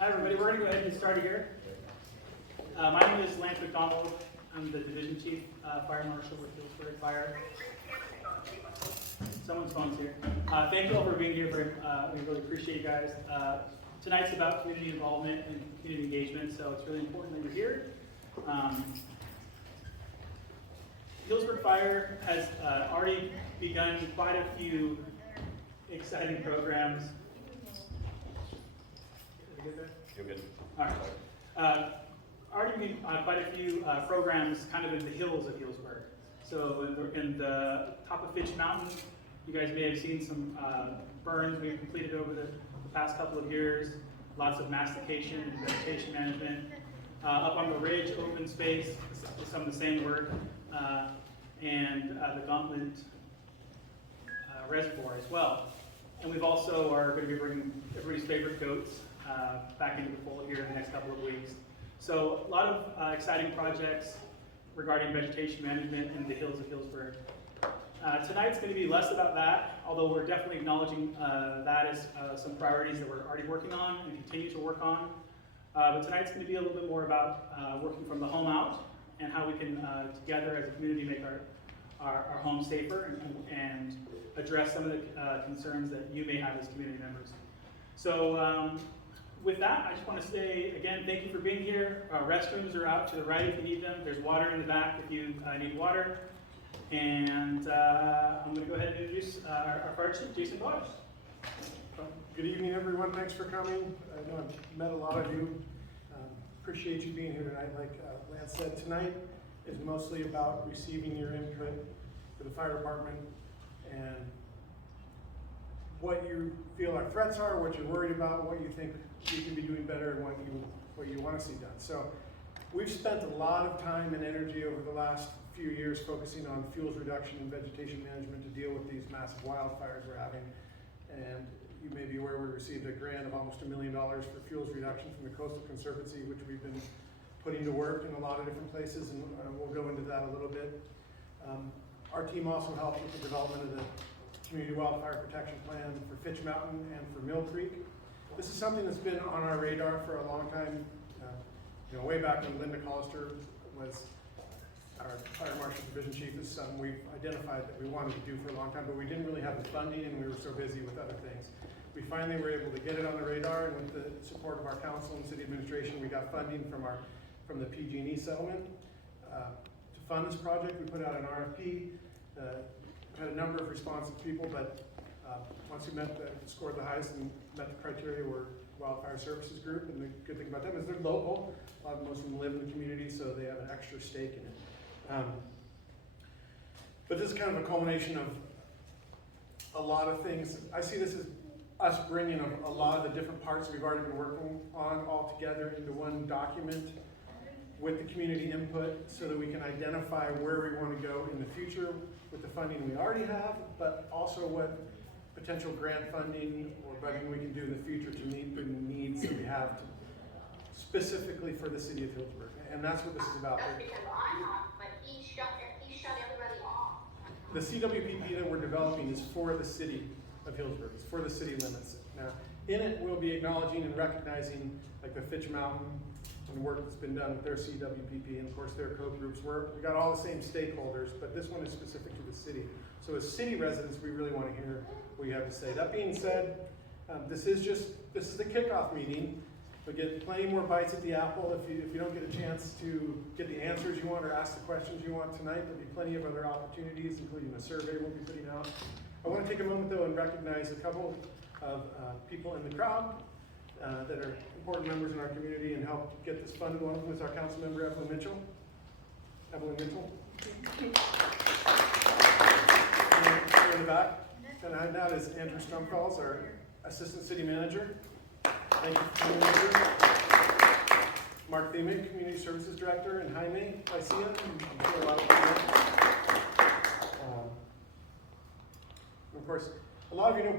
Hi everybody, we're going to go ahead and get started here. My name is Lance McDonald. I'm the Division Chief Fire Marshal with Healdsburg Fire. Someone's phone's here. Thank you all for being here. We really appreciate you guys. Tonight's about community involvement and community engagement, so it's really important that you're here. Healdsburg Fire has already begun quite a few exciting programs. Did I get there? You're good. All right. Already been quite a few programs kind of in the hills of Healdsburg. So in the top of Fitch Mountain, you guys may have seen some burns we've completed over the past couple of years. Lots of mastication and vegetation management. Up on the ridge, open space, some of the same work. And the Gauntlet Reservoir as well. And we've also are going to be bringing everybody's favorite goats back into the fold here in the next couple of weeks. So a lot of exciting projects regarding vegetation management in the hills of Healdsburg. Tonight's going to be less about that, although we're definitely acknowledging that as some priorities that we're already working on and continue to work on. But tonight's going to be a little bit more about working from the home out and how we can together as a community make our home safer and address some of the concerns that you may have as community members. So with that, I just want to say again, thank you for being here. Restrooms are out to the right if you need them. There's water in the back if you need water. And I'm going to go ahead and introduce our fire chief, Jason Bosch. Good evening, everyone. Thanks for coming. I know I've met a lot of you. Appreciate you being here tonight. Like Lance said, tonight is mostly about receiving your input for the fire department and what you feel our threats are, what you're worried about, what you think you can be doing better, and what you want to see done. So we've spent a lot of time and energy over the last few years focusing on fuels reduction and vegetation management to deal with these massive wildfires we're having. And you may be aware we received a grant of almost $1 million for fuels reduction from the Coastal Conservancy, which we've been putting to work in a lot of different places, and we'll go into that a little bit. Our team also helped with the development of the Community Wildfire Protection Plan for Fitch Mountain and for Mill Creek. This is something that's been on our radar for a long time. Way back when Linda Collister was our Fire Marshal Division Chief, is something we've identified that we wanted to do for a long time, but we didn't really have the funding and we were so busy with other things. We finally were able to get it on the radar, and with the support of our council and city administration, we got funding from the PG&E settlement. To fund this project, we put out an RFP, had a number of responsive people, but once we scored the highest and met the criteria, we're Wildfire Services Group, and the good thing about them is they're local. Most of them live in the community, so they have an extra stake in it. But this is kind of a culmination of a lot of things. I see this as us bringing a lot of the different parts we've already been working on all together into one document with the community input so that we can identify where we want to go in the future with the funding we already have, but also what potential grant funding or budgeting we can do in the future to meet the needs that we have specifically for the city of Healdsburg. And that's what this is about. That's because I'm on, but he shut everybody off. The CWPP that we're developing is for the city of Healdsburg. It's for the city limits. Now, in it, we'll be acknowledging and recognizing like the Fitch Mountain and the work that's been done with their CWPP and of course their co-groups. We got all the same stakeholders, but this one is specific to the city. So as city residents, we really want to hear what you have to say. That being said, this is the kickoff meeting. We'll get plenty more bites at the apple. If you don't get a chance to get the answers you want or ask the questions you want tonight, there'll be plenty of other opportunities, including a survey we'll be putting out. I want to take a moment though and recognize a couple of people in the crowd that are important members in our community and help get this funded. One of them is our council member, Evelyn Mitchell. Evelyn Mitchell. And in the back. And that is Andrew Strumfells, our assistant city manager. Thank you for coming over. Mark Thiemann, Community Services Director, and Jaime Lycia. I'm sure a lot of you know. Of course, a lot of you know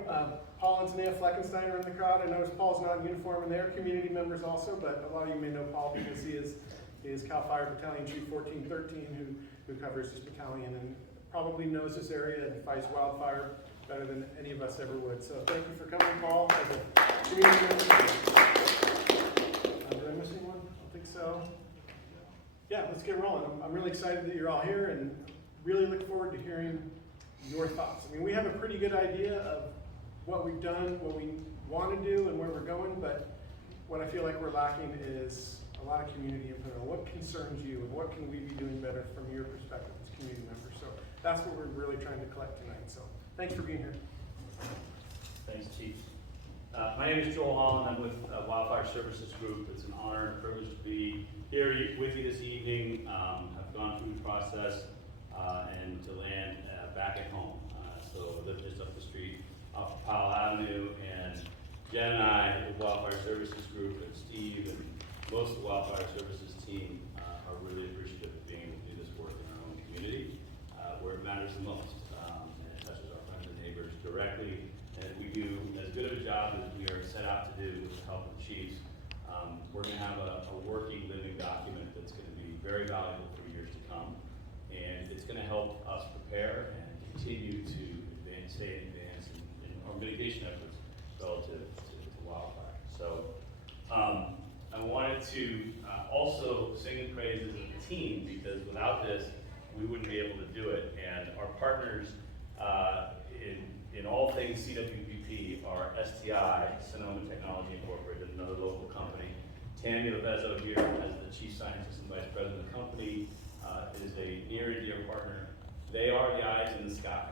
Paul and Tanea Fleckenstein are in the crowd. I notice Paul's not in uniform, and they're community members also, but a lot of you may know Paul because he is CAL FIRE Battalion Chief 1413, who covers this battalion and probably knows this area and fights wildfire better than any of us ever would. So thank you for coming, Paul, as a community member. let's get rolling. I'm really excited that you're all here and really look forward to hearing your thoughts. I mean, we have a pretty good idea of what we've done, what we want to do, and where we're going, but what I feel like we're lacking is a lot of community input on what concerns you and what can we be doing better from your perspective as community members. So that's what we're really trying to collect tonight. So thanks for being here. Thanks, Chief. My name is Joel Holland. I'm with Wildfire Services Group. It's an honor and privilege to be here with you this evening. I've gone through the process and to land back at home. So I live just up the street off of Powell Avenue, and Jen and I, with Wildfire Services Group, and Steve, and most of the Wildfire Services team are really appreciative of being able to do this work in our own community, where it matters the most, and it touches our friends and neighbors directly. And if we do as good of a job as we are set out to do with the help of the chiefs, we're going to have a working, living document that's going to be very valuable for years to come. And it's going to help us prepare and continue to stay in advance in our mitigation efforts relative to wildfire. So I wanted to also sing the praises of the team, because without this, we wouldn't be able to do it. And our partners in all things CWPP are STI, Sonoma Technology Incorporated, another local company. Tammy Levezzo here as the Chief Scientist and Vice President of the company is a near and dear partner. They are the eyes in the sky.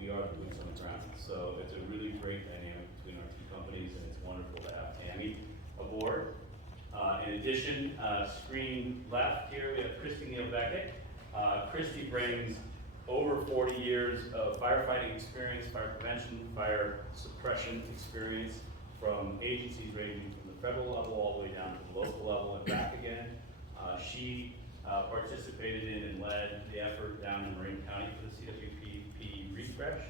We are the boots on the ground. So it's a really great dynamic between our two companies, and it's wonderful to have Tammy aboard. In addition, screen left here, we have Christy Neal-Beckett. Christy brings over 40 years of firefighting experience, fire prevention, fire suppression experience from agencies ranging from the federal level all the way down to the local level and back again. She participated in and led the effort down in Marin County for the CWPP refresh,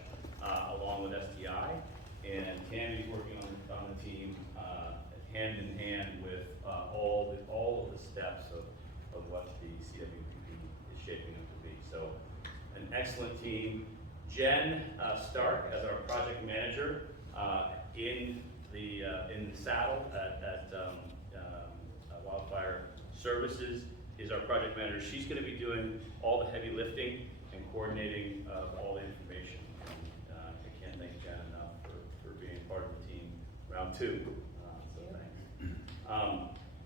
along with STI. And Tammy's working on the team hand in hand with all of the steps of what the CWPP is shaping up to be. So an excellent team. Jen Stark as our project manager in the saddle at Wildfire Services is our project manager. She's going to be doing all the heavy lifting and coordinating all the information. And, I can't thank Jen enough for being part of the team round two.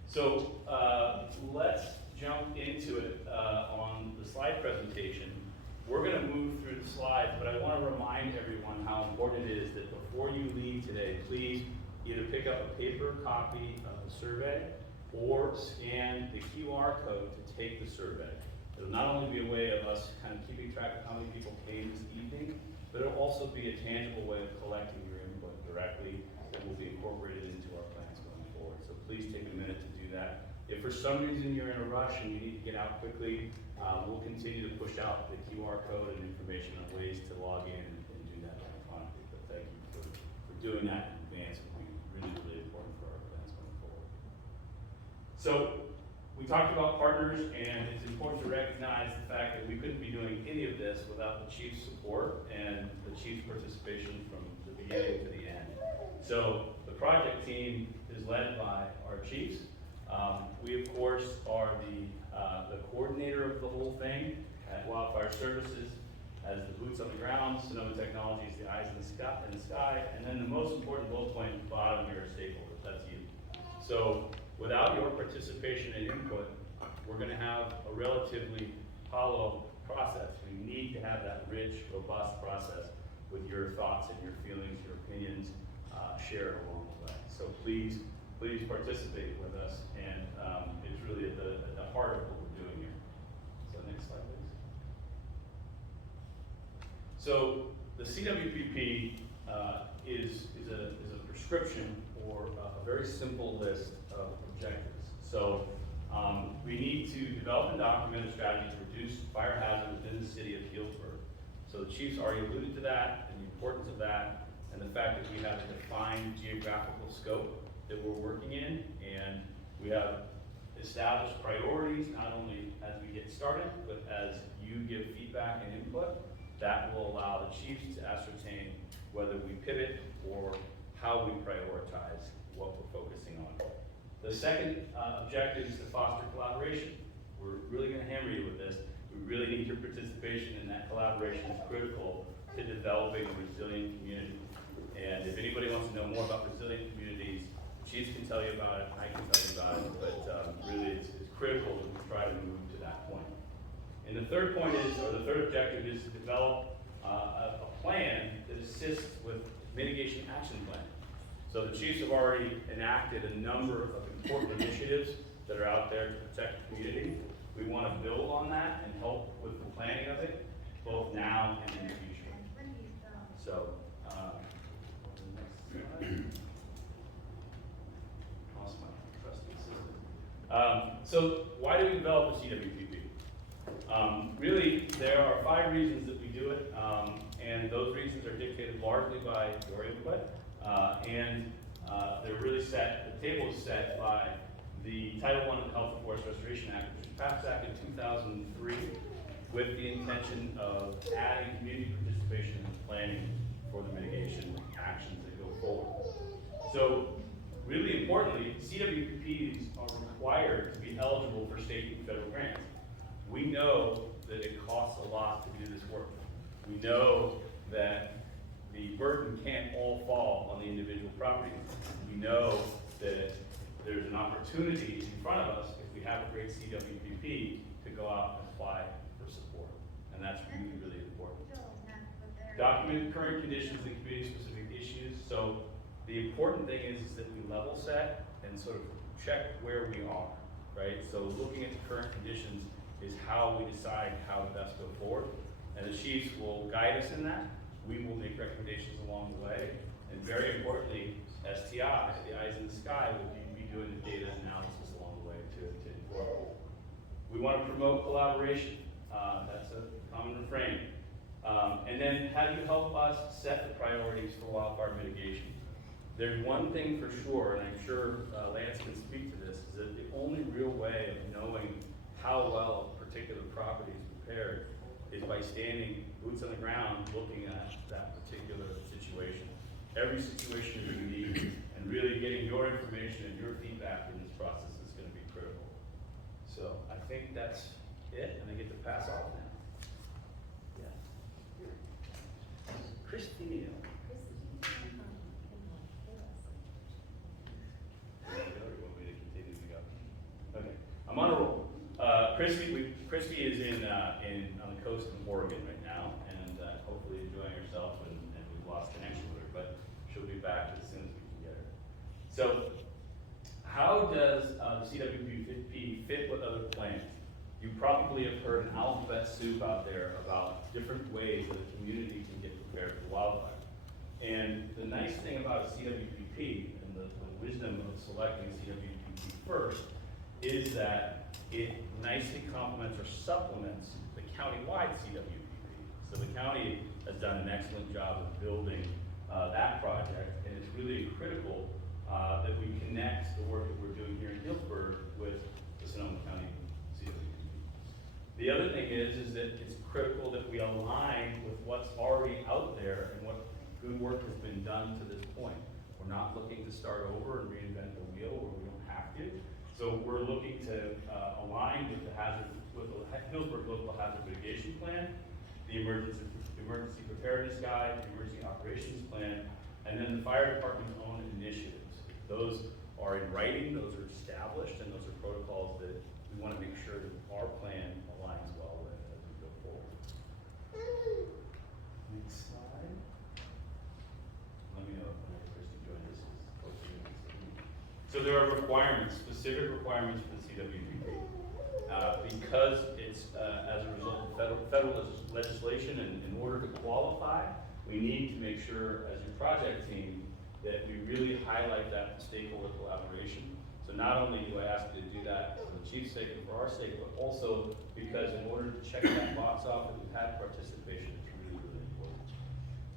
So thanks. Let's jump into it on the slide presentation. We're going to move through the slides, but I want to remind everyone how important it is that before you leave today, please either pick up a paper copy of the survey or scan the QR code to take the survey. It'll not only be a way of us kind of keeping track of how many people came this evening, but it'll also be a tangible way of collecting your input directly that will be incorporated into our plans going forward. So please take a minute to do that. If for some reason you're in a rush and you need to get out quickly, we'll continue to push out the QR code and information on ways to log in and do that electronically. But thank you for doing that in advance. It will be really, really important for our plans going forward. So we talked about partners, and it's important to recognize the fact that we couldn't be doing any of this without the Chief's support and the Chief's participation from the beginning to the end. So the project team is led by our Chiefs. We, of course, are the coordinator of the whole thing at Wildfire Services, as the boots on the ground. Sonoma Technology is the eyes in the sky. And then the most important bullet point at the bottom here are stakeholders. That's you. So without your participation and input, we're going to have a relatively hollow process. We need to have that rich, robust process with your thoughts and your feelings, your opinions shared along the way. So please participate with us, and it's really at the heart of what we're doing here. So next slide, please. So the CWPP is a prescription for a very simple list of objectives. So we need to develop and document a strategy to reduce fire hazard within the city of Healdsburg. So the chiefs already alluded to that and the importance of that, and the fact that we have a defined geographical scope that we're working in, and we have established priorities, not only as we get started, but as you give feedback and input. That will allow the chiefs to ascertain whether we pivot or how we prioritize what we're focusing on. The second objective is to foster collaboration. we're really gonna hammer you with this. We really need your participation, and that collaboration is critical to developing a resilient community. And if anybody wants to know more about resilient communities, Chiefs can tell you about it, I can tell you about it, but really it's critical that we try to move to that point. And the third point is, or the third objective is to develop a plan that assists with mitigation action plan. So the Chiefs have already enacted a number of important initiatives that are out there to protect the community. We want to build on that and help with the planning of it, both now and in the future. So, next slide. Lost my trusty system. So why do we develop the CWPP? Really, there are 5 reasons that we do it, and those reasons are dictated largely by your input, and they're really set, the table is set by the Title I of the Health and Forest Restoration Act, which was passed back in 2003 with the intention of adding community participation and planning for the mitigation actions that go forward. So, really importantly, CWPPs are required to be eligible for state and federal grants. We know that it costs a lot to do this work. We know that the burden can't all fall on the individual property. We know that there's an opportunity in front of us if we have a great CWPP to go out and apply for support. And that's really, really important. Document current conditions and community-specific issues. So the important thing is that we level set and sort of check where we are, right? So looking at the current conditions is how we decide how to best go forward. And the Chiefs will guide us in that. We will make recommendations along the way. And very importantly, STI, the eyes in the sky, will be doing the data analysis along the way to inform. We want to promote collaboration. That's a common refrain. And then how do you help us set the priorities for wildfire mitigation? There's one thing for sure, and I'm sure Lance can speak to this, is that the only real way of knowing how well a particular property is prepared is by standing boots on the ground looking at that particular situation. Every situation is unique, and really getting your information and your feedback in this process is going to be critical. So I think that's it, and I get to pass off now. Yeah. Christine. Okay, I'm on a roll. Christy is on the coast of Oregon right now, and hopefully enjoying herself, and we've lost connection with her, but she'll be back as soon as we can get her. So, how does the CWPP fit with other plans? You probably have heard an alphabet soup out there about different ways that a community can get prepared for wildfire. And the nice thing about a CWPP, and the wisdom of selecting CWPP first, is that it nicely complements or supplements the county-wide CWPP. So the county has done an excellent job of building that project, and it's really critical that we connect the work that we're doing here in Healdsburg with the Sonoma County CWPP. The other thing is that it's critical that we align with what's already out there and what good work has been done to this point. We're not looking to start over and reinvent the wheel where we don't have to. So we're looking to align with the Healdsburg Local Hazard Mitigation Plan, the Emergency Preparedness Guide, the Emergency Operations Plan, and then the fire department's own initiatives. Those are in writing, those are established, and those are protocols that we want to make sure that our plan aligns well with as we go forward. Next slide. Let me know when Christy joins us. So there are requirements, specific requirements for the CWPP. Because it's as a result of federal legislation, and in order to qualify, we need to make sure as your project team that we really highlight that stakeholder collaboration. So not only do I ask you to do that for the chief's sake and for our sake, but also because in order to check that box off that we've had participation, it's really, really important.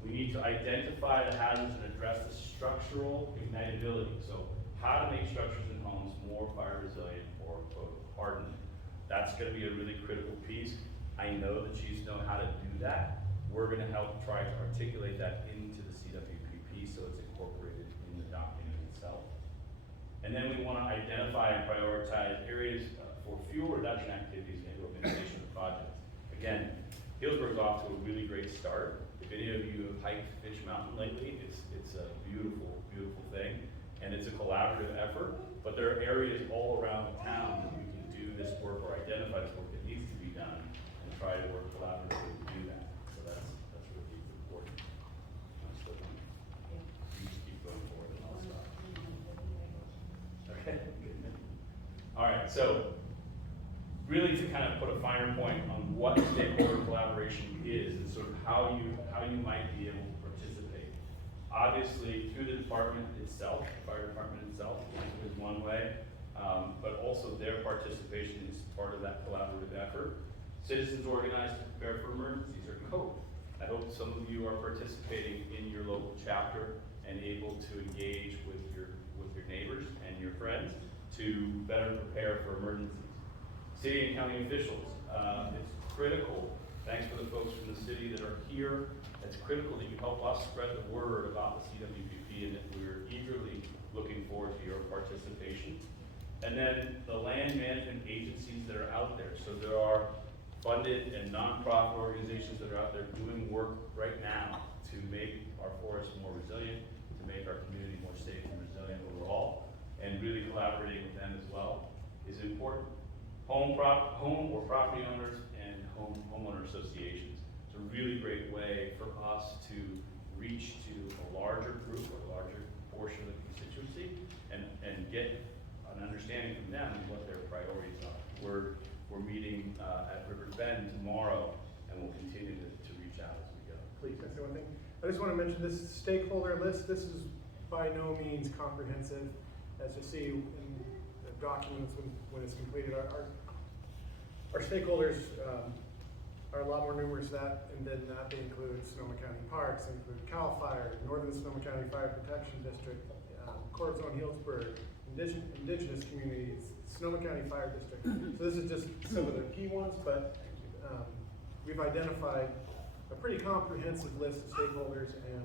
We need to identify the hazards and address the structural ignitability. So how to make structures and homes more fire resilient or hardened. That's going to be a really critical piece. I know the chiefs know how to do that. We're going to help try to articulate that into the CWPP so it's incorporated in the document itself. And then we want to identify and prioritize areas for fuel reduction activities and implementation of projects. Again, Healdsburg's off to a really great start. If any of you have hiked Fish Mountain lately, it's a beautiful, beautiful thing. And it's a collaborative effort, but there are areas all around the town that we can do this work or identify this work that needs to be done and try to work collaboratively to do that. So that's really important. You just keep going forward and I'll stop. Okay, good. All right, so really to kind of put a finer point on what stakeholder collaboration is and sort of how you might be able to participate. Obviously, through the department itself, the fire department itself is one way, but also their participation is part of that collaborative effort. Citizens organized to prepare for emergencies or COPE. I hope some of you are participating in your local chapter and able to engage with your neighbors and your friends to better prepare for emergencies. City and county officials, it's critical, thanks for the folks from the city that are here, it's critical that you help us spread the word about the CWPP and that we're eagerly looking forward to your participation. And then the land management agencies that are out there. So there are funded and nonprofit organizations that are out there doing work right now to make our forests more resilient, to make our community more safe and resilient overall, and really collaborating with them as well is important. Home or property owners and homeowner associations. It's a really great way for us to reach to a larger group or a larger portion of the constituency and get an understanding from them of what their priorities are. We're meeting at River's Bend tomorrow, and we'll continue to reach out as we go. Please, can I say one thing? I just want to mention this stakeholder list. This is by no means comprehensive. As you see in the documents when it's completed, our stakeholders are a lot more numerous than that. They include Sonoma County Parks, they include CAL FIRE, Northern Sonoma County Fire Protection District, Court Zone Healdsburg, indigenous communities, Sonoma County Fire District. So this is just some of the key ones, but we've identified a pretty comprehensive list of stakeholders and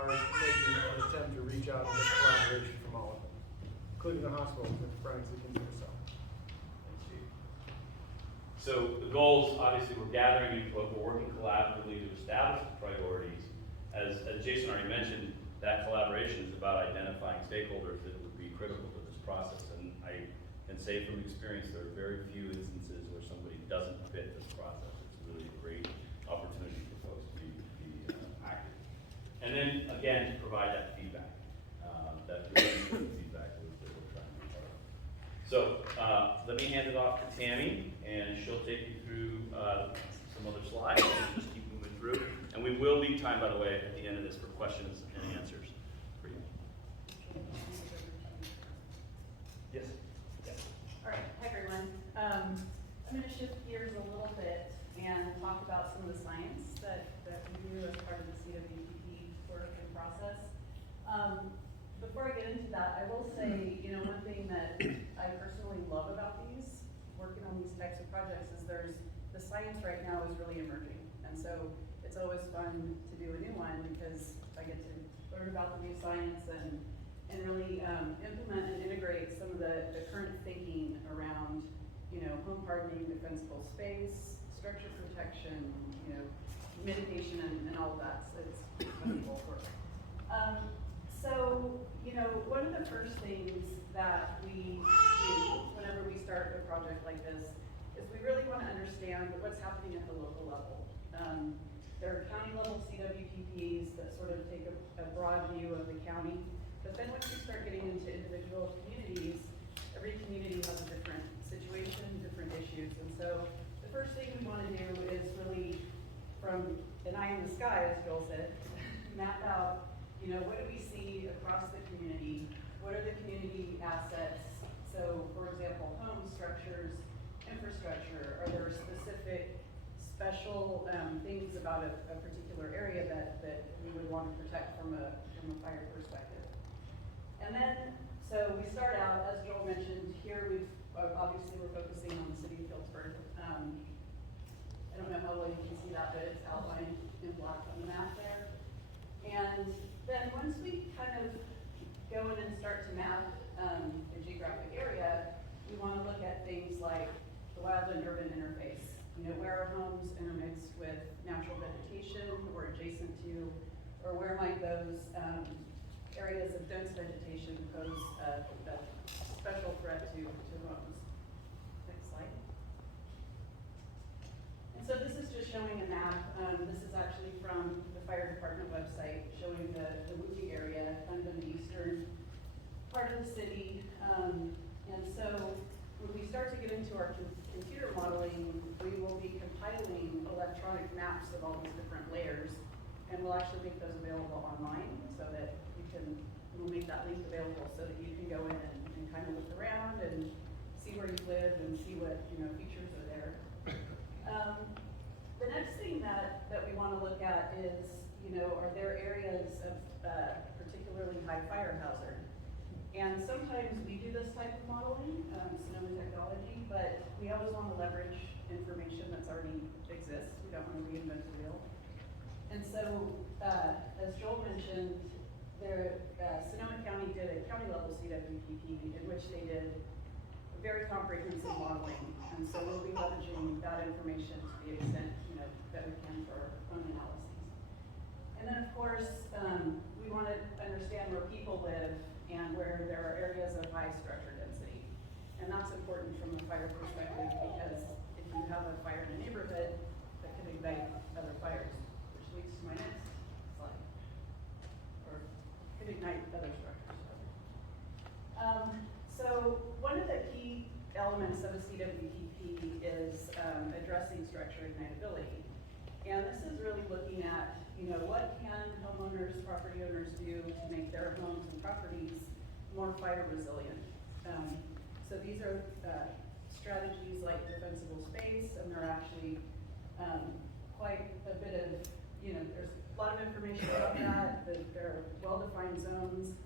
are making an attempt to reach out and get collaboration from all of them, including the hospitals with Brian Seekins himself. So the goals, obviously, we're gathering input, we're working collaboratively to establish the priorities. As Jason already mentioned, that collaboration is about identifying stakeholders that would be critical to this process. And I can say from experience, there are very few instances where somebody doesn't fit this process. It's really a great opportunity for folks to be active. And then, again, to provide that feedback, that really important feedback that we're trying to get. So let me hand it off to Tammy, and she'll take you through some other slides and just keep moving through. And we will leave time, by the way, at the end of this for questions and answers for you. Yes? Yes. All right, hi everyone. I'm going to shift gears a little bit and talk about some of the science that we do as part of the CWPP work and process. Before I get into that, I will say, one thing that I personally love about working on these types of projects is the science right now is really emerging. And so it's always fun to do a new one because I get to learn about the new science and really implement and integrate some of the current thinking around, home hardening, defensible space, structure protection, mitigation and all of that. So it's wonderful work. So, one of the first things that we do whenever we start a project like this is we really want to understand what's happening at the local level. There are county level CWPPs that sort of take a broad view of the county, but then once you start getting into individual communities, every community has a different situation, different issues, and so the first thing we want to do is really, from an eye in the sky, as Joel said, map out, what do we see across the community? What are the community assets? So, for example, homes, structures, infrastructure. Are there specific special things about a particular area that we would want to protect from a fire perspective? And then, so we start out, as Joel mentioned, here obviously we're focusing on the city of Healdsburg. I don't know how well you can see that, but it's outlined in black on the map there. And then once we kind of go in and start to map the geographic area, we want to look at things like where are homes intermixed with natural vegetation or adjacent to, or where might those areas of dense vegetation pose a special threat to homes. Next slide. And so this is just showing a map. This is actually from the fire department website, showing the Wookie area, kind of in the eastern part of the city. And so when we start to get into our computer modeling, we will be compiling electronic maps of all these different layers, and we'll actually make those available online so that we'll make that link available so that you can go in and kind of look around and see where you live and see what features are there. The next thing that we want to look at is, are there areas of particularly high fire hazard? And sometimes we do this type of modeling, Sonoma technology, but we always want to leverage information that's already exists. We don't want to reinvent the wheel. And so, as Joel mentioned, Sonoma County did a county level CWPP in which they did very comprehensive modeling. And so we'll be leveraging that information to the extent that we can for our own analyses. And then of course, we want to understand where people live and where there are areas of high structure density. And that's important from a fire perspective because if you have a fire in a neighborhood, that could ignite other fires, which leads to my next slide. Or could ignite other structures. So one of the key elements of a CWPP is addressing structure ignitability. And this is really looking at, what can homeowners, property owners do to make their homes and properties more fire resilient. So these are strategies like defensible space, and they're actually quite a bit of, there's a lot of information about that. There are well-defined zones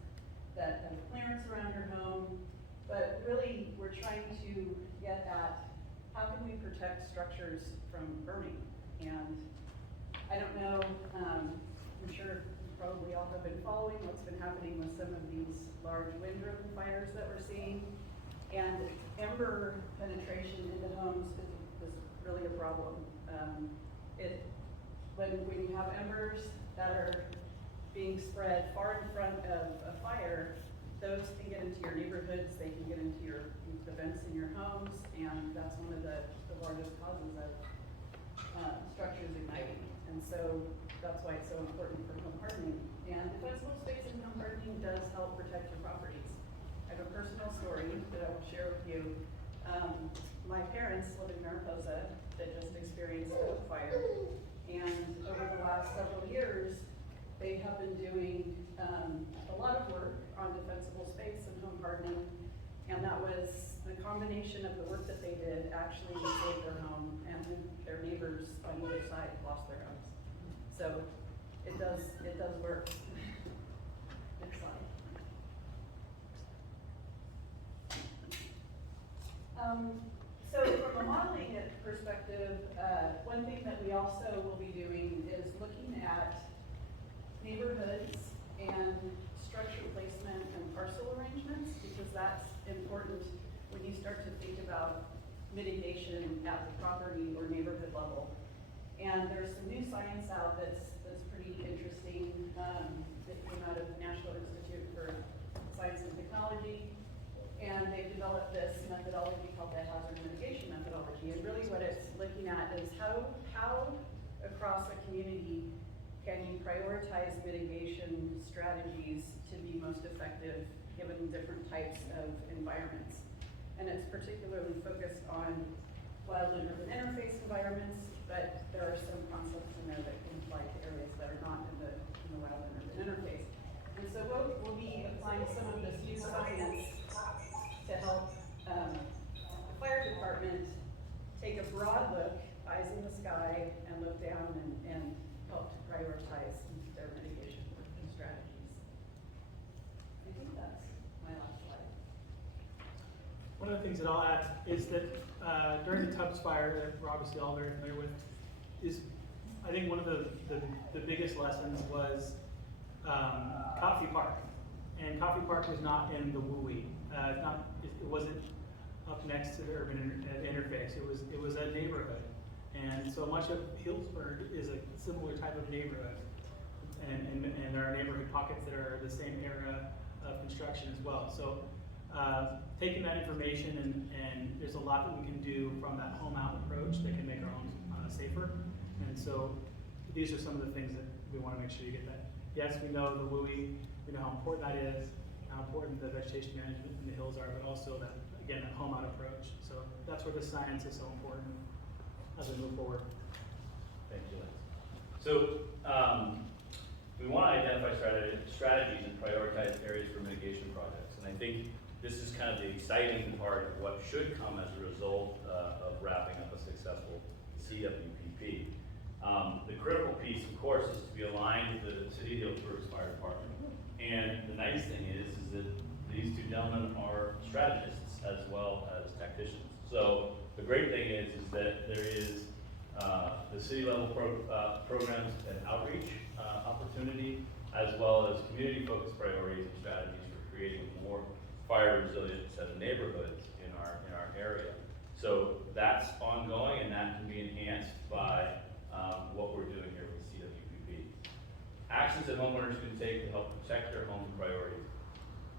that have clearance around your home, but really we're trying to get at how can we protect structures from burning. And I don't know, I'm sure you probably all have been following what's been happening with some of these large wind-driven fires that we're seeing. And ember penetration into homes is really a problem. When you have embers that are being spread far in front of a fire, those can get into your neighborhoods, they can get into the vents in your homes, and that's one of the largest causes of structures igniting. And so that's why it's so important for home hardening. And defensible space and home hardening does help protect your properties. I have a personal story that I will share with you. My parents live in Mariposa that just experienced a fire. And over the last several years, they have been doing a lot of work on defensible space and home hardening. And that was the combination of the work that they did actually saved their home, and their neighbors on either side lost their homes. So it does work. Next slide. So from a modeling perspective, one thing that we also will be doing is looking at neighborhoods and structure placement and parcel arrangements, because that's important when you start to think about mitigation at the property or neighborhood level. And there's some new science out that's pretty interesting that came out of the National Institute for Science and Technology. And they've developed this methodology called the hazard mitigation methodology. And really what it's looking at is how across a community can you prioritize mitigation strategies to be most effective given different types of environments. And it's particularly focused on wildland urban interface environments, but there are some concepts in there that can apply to areas that are not in the wildland urban interface. And so we'll be applying some of this new science to help the fire department take a broad look, eyes in the sky, and look down and help to prioritize their mitigation strategies. I think that's my last slide. One of the things that I'll add is that during the Tubbs fire that we're obviously all very familiar with, is I think one of the biggest lessons was Coffee Park. And Coffee Park was not in the WUI. It wasn't up next to the urban interface. It was a neighborhood. And so much of Healdsburg is a similar type of neighborhood. And there are neighborhood pockets that are the same era of construction as well. So taking that information and there's a lot that we can do from that home out approach that can make our homes safer. And so these are some of the things that we want to make sure you get that. Yes, we know the WUI, we know how important that is, how important the vegetation management in the hills are, but also that, again, that home out approach. So that's where the science is so important as we move forward. Thank you, Lance. So, we want to identify strategies and prioritize areas for mitigation projects. And I think this is kind of the exciting part of what should come as a result of wrapping up a successful CWPP. The critical piece, of course, is to be aligned with the City of Healdsburg's fire department. And the nice thing is that these two gentlemen are strategists as well as tacticians. So the great thing is that there is the city level programs and outreach opportunity, as well as community focused priorities and strategies for creating a more fire resilient set of neighborhoods in our area. So that's ongoing, and that can be enhanced by what we're doing here with CWPP. Actions that homeowners can take to help protect their home priorities.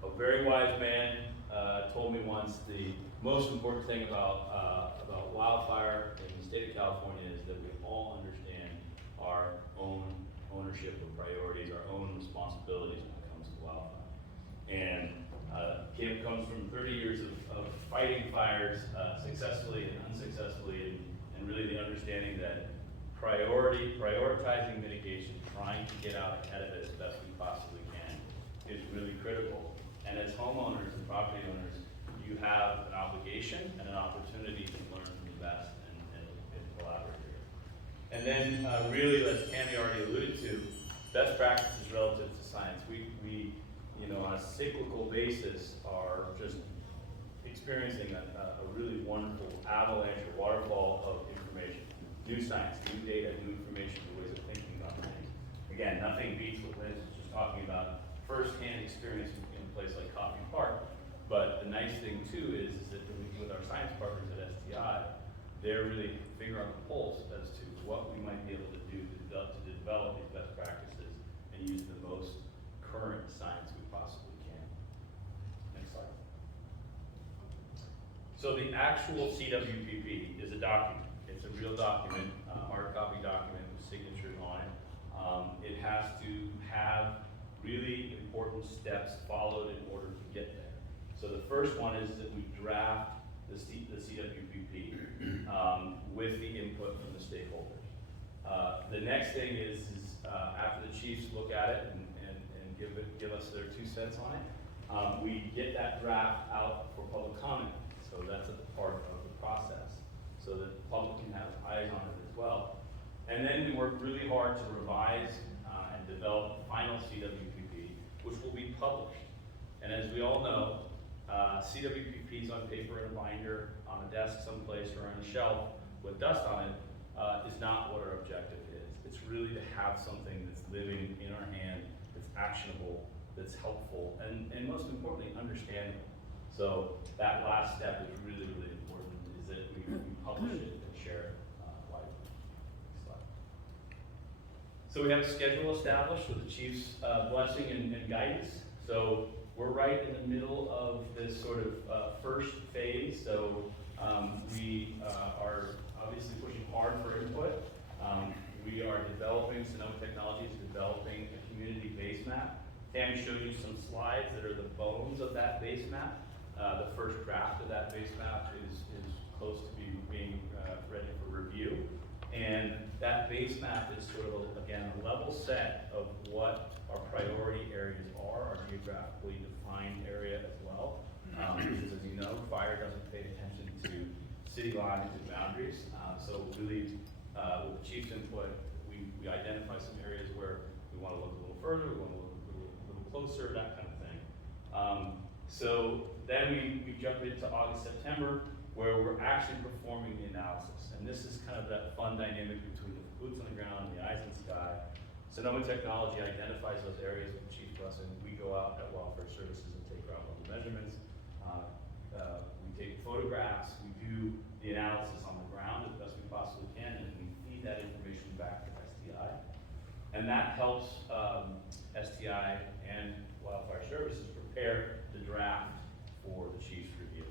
A very wise man told me once the most important thing about wildfire in the state of California is that we all understand our own ownership of priorities, our own responsibilities when it comes to wildfire. And Kim comes from 30 years of fighting fires successfully and unsuccessfully, and really the understanding that prioritizing mitigation, trying to get out ahead of it as best we possibly can, is really critical. And as homeowners and property owners, you have an obligation and an opportunity to learn from the best and collaborate here. And then really, as Tammy already alluded to, best practices relative to science. We on a cyclical basis are just experiencing a really wonderful avalanche or waterfall of information. New science, new data, new information, new ways of thinking about things. Again, nothing beats what Liz was just talking about, first-hand experience in a place like Coffey Park. But the nice thing too is that with our science partners at STI, they're really finger on the pulse as to what we might be able to do to develop these best practices and use the most current science we possibly can. Next slide. So the actual CWPP is a document. It's a real document, hard copy document with signatures on it. It has to have really important steps followed in order to get there. So the first one is that we draft the CWPP with the input from the stakeholders. The next thing is after the chiefs look at it and give us their 2 cents on it, we get that draft out for public comment. So that's a part of the process, so that the public can have eyes on it as well. And then we work really hard to revise and develop the final CWPP, which will be published. And as we all know, CWPPs on paper in a binder, on a desk someplace, or on a shelf with dust on it is not what our objective is. It's really to have something that's living in our hand, that's actionable, that's helpful, and most importantly, understandable. So that last step is really, really important, is that we publish it and share it widely. Next slide. So we have a schedule established with the chief's blessing and guidance. So we're right in the middle of this sort of first phase. So we are obviously pushing hard for input. We are developing, Sonoma Technology is developing a community base map. Tammy showed you some slides that are the bones of that base map. The first draft of that base map is close to being ready for review. And that base map is sort of, again, a level set of what our priority areas are, our geographically defined area as well. Because as you know, fire doesn't pay attention to city lines and boundaries. So really, with the chief's input, we identify some areas where we want to look a little further, we want to look a little closer, that kind of thing. So then we jump into August, September, where we're actually performing the analysis. And this is kind of that fun dynamic between the boots on the ground and the eyes in the sky. Sonoma Technology identifies those areas with Chief Blessing. We go out at Wildfire Services and take ground level measurements. We take photographs. We do the analysis on the ground as best we possibly can. And And that helps STI and Wildfire Services prepare the draft for the chief's review.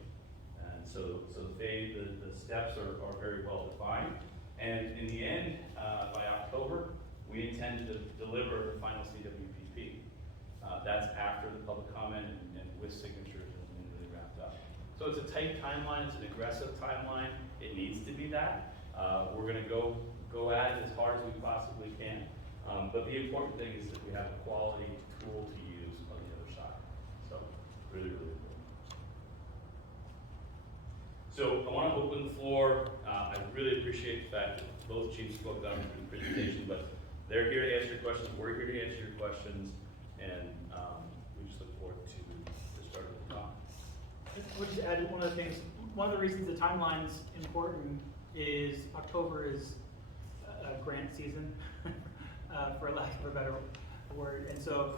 And so the steps are very well defined. And in the end, by October, we intend to deliver the final CWPP. That's after the public comment and with signatures and really wrapped up. So it's a tight timeline, it's an aggressive timeline. It needs to be that. We're gonna go at it as hard as we possibly can. But the important thing is that we have a quality tool to use on the other side. So really, really important. So I want to open the floor. I really appreciate the fact that both chiefs spoke on the presentation, but they're here to answer your questions. We're here to answer your questions, and we just look forward to the start of the talk. I would just add one of the things, one of the reasons the timeline's important is October is a grant season, for lack of a better word. And so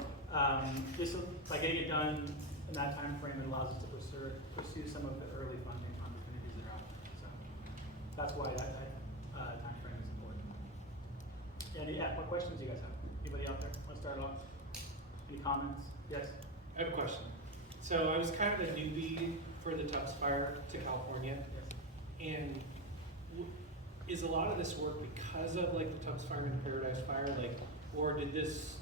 this, by getting it done in that time frame, it allows us to pursue some of the early funding opportunities that are out there. So that's why that time frame is important. And yeah, what questions do you guys have? Anybody out there? Let's start off. Any comments? Yes? I have a question. So I was kind of a newbie for the Tubbs Fire to California, Yes. and is a lot of this work because of like the Tubbs Fire and the Paradise Fire, like, or did this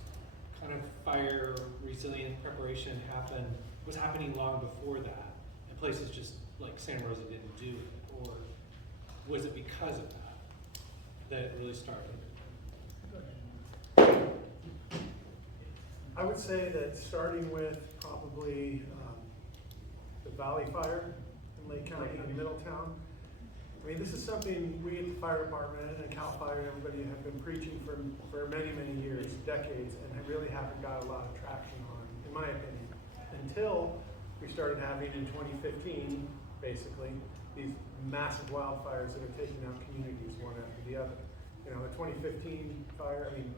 kind of fire resilient preparation was happening long before that, and places just like Santa Rosa didn't do it, or was it because of that it really started? I would say that starting with probably the Valley Fire in Lake County in Middletown. I mean, this is something we at the fire department and CAL FIRE and everybody have been preaching for many, many years, decades, and really haven't got a lot of traction on, in my opinion, until we started having in 2015, basically, these massive wildfires that are taking out communities one after the other. You know, the 2015 fire, I mean,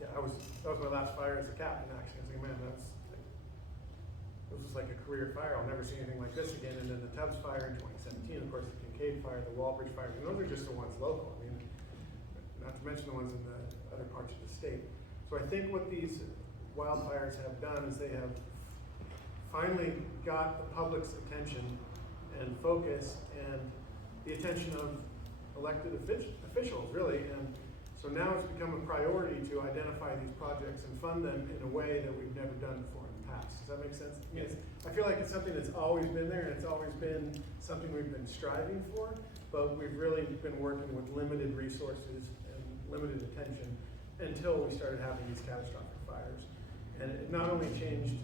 yeah, that was my last fire as a captain, actually. I was like, man, this was like a career fire. I'll never see anything like this again. And then the Tubbs Fire in 2017, of course, the Kincaid Fire, the Walbridge Fire, and those are just the ones local. I mean, not to mention the ones in the other parts of the state. So I think what these wildfires have done is they have finally got the public's attention and focus and the attention of elected officials, really. And so now it's become a priority to identify these projects and fund them in a way that we've never done before in the past. Does that make sense? I mean, I feel like it's something that's always been there, and it's always been something we've been striving for, but we've really been working with limited resources and limited attention until we started having these catastrophic fires. And it not only changed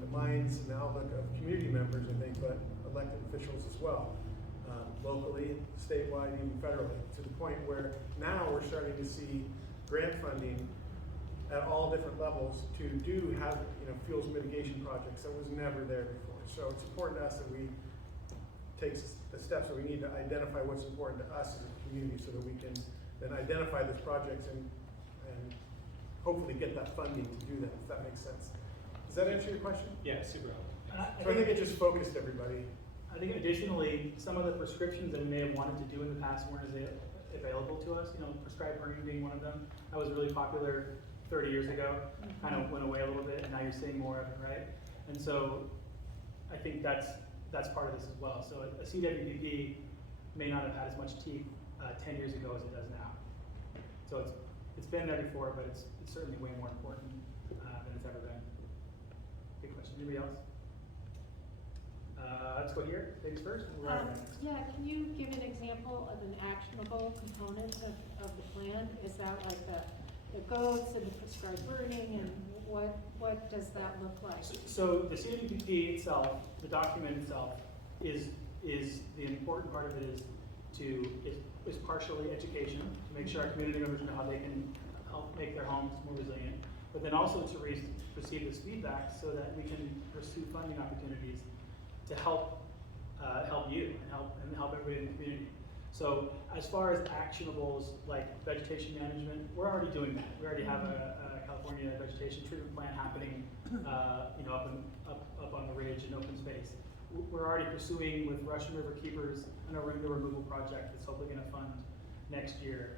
the minds and the outlook of community members, I think, but elected officials as well. Locally, statewide, even federally, to the point where now we're starting to see grant funding at all different levels to have fuels mitigation projects that was never there before. So it's important to us that we take the steps that we need to identify what's important to us as a community so that we can then identify those projects and hopefully get that funding to do that, if that makes sense. Does that answer your question? Yeah, super helpful. So I think it just focused everybody. I think additionally, some of the prescriptions that we may have wanted to do in the past weren't as available to us. You know, prescribed burning being one of them. That was really popular 30 years ago. Kind of went away a little bit, and now you're seeing more of it, right? And so I think that's part of this as well. So a CWPP may not have had as much teeth 10 years ago as it does now. So it's been there before, but it's certainly way more important than it's ever been. Good question. Anybody else? Let's go here. Ladies first. Yeah, can you give an example of an actionable component of the plan? Is that like the goats and the prescribed burning, and what does that look like? So the CWPP itself, the document itself, is the important part of it is partially education, to make sure our community members know how they can help make their homes more resilient, but then also to receive this feedback so that we can pursue funding opportunities to help you and help everybody in the community. So as far as actionables like vegetation management, we're already doing that. We already have a California vegetation treatment plan happening, up on the ridge in open space. We're already pursuing with Russian River Keepers an window removal project that's hopefully going to fund next year.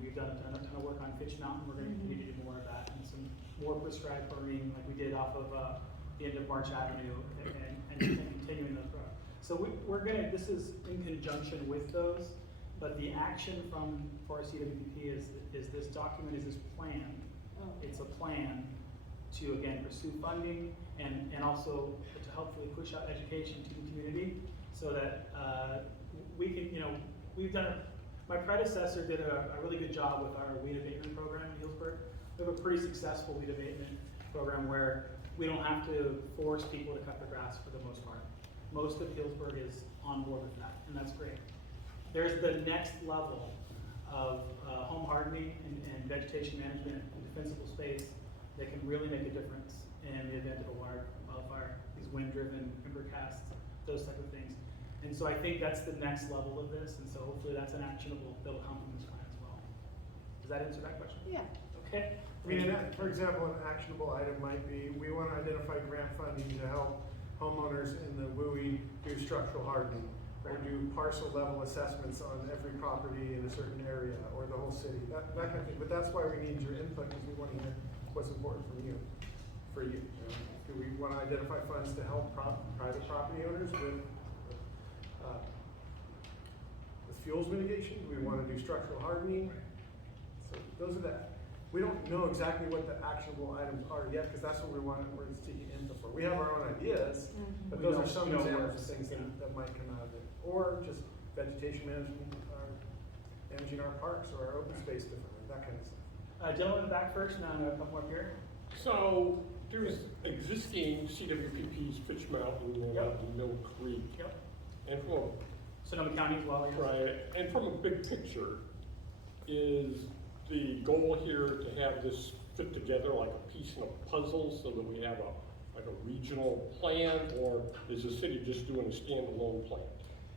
We've done a ton of work on Fitch Mountain, we're gonna continue to do more of that, and some more prescribed burning like we did off of the end of March Avenue and continuing those programs. So we're gonna, this is in conjunction with those, but the action for our CWPP is this document, is this plan. Oh. It's a plan to, again, pursue funding and also to hopefully push out education to the community so that we can, we've done, my predecessor did a really good job with our weed abatement program in Healdsburg. We have a pretty successful weed abatement program where we don't have to force people to cut their grass for the most part. Most of Healdsburg is on board with that, and that's great. There's the next level of home hardening and vegetation management and defensible space that can really make a difference in the event of a wildfire, these wind-driven timber casts, those type of things. And so I think that's the next level of this, and so hopefully that's an actionable that'll come from this plan as well. Does that answer that question? Yeah. Okay. I mean, for example, an actionable item might be, we want to identify grant funding to help homeowners in the WUI do structural hardening, or do parcel level assessments on every property in a certain area, or the whole city, that kind of thing. But that's why we need your input, because we want to hear what's important for you. Do we want to identify funds to help private property owners with fuels mitigation? Do we want to do structural hardening? So those are we don't know exactly what the actionable items are yet, because that's what we're seeking input for. We have our own ideas, but We those don't are some know examples what's- of things that might come out of it. Or just vegetation management, managing our parks or our open space differently, that kind of stuff. Gentleman in the back first, now a couple more here. So there's existing CWPP's Fitch Mountain and Yep. Mill Creek. Yep. And from Sonoma County as well, yes. right, and from a big picture, is the goal here to have this fit together like a piece in a puzzle so that we have a regional plan, or is the city just doing a standalone plan?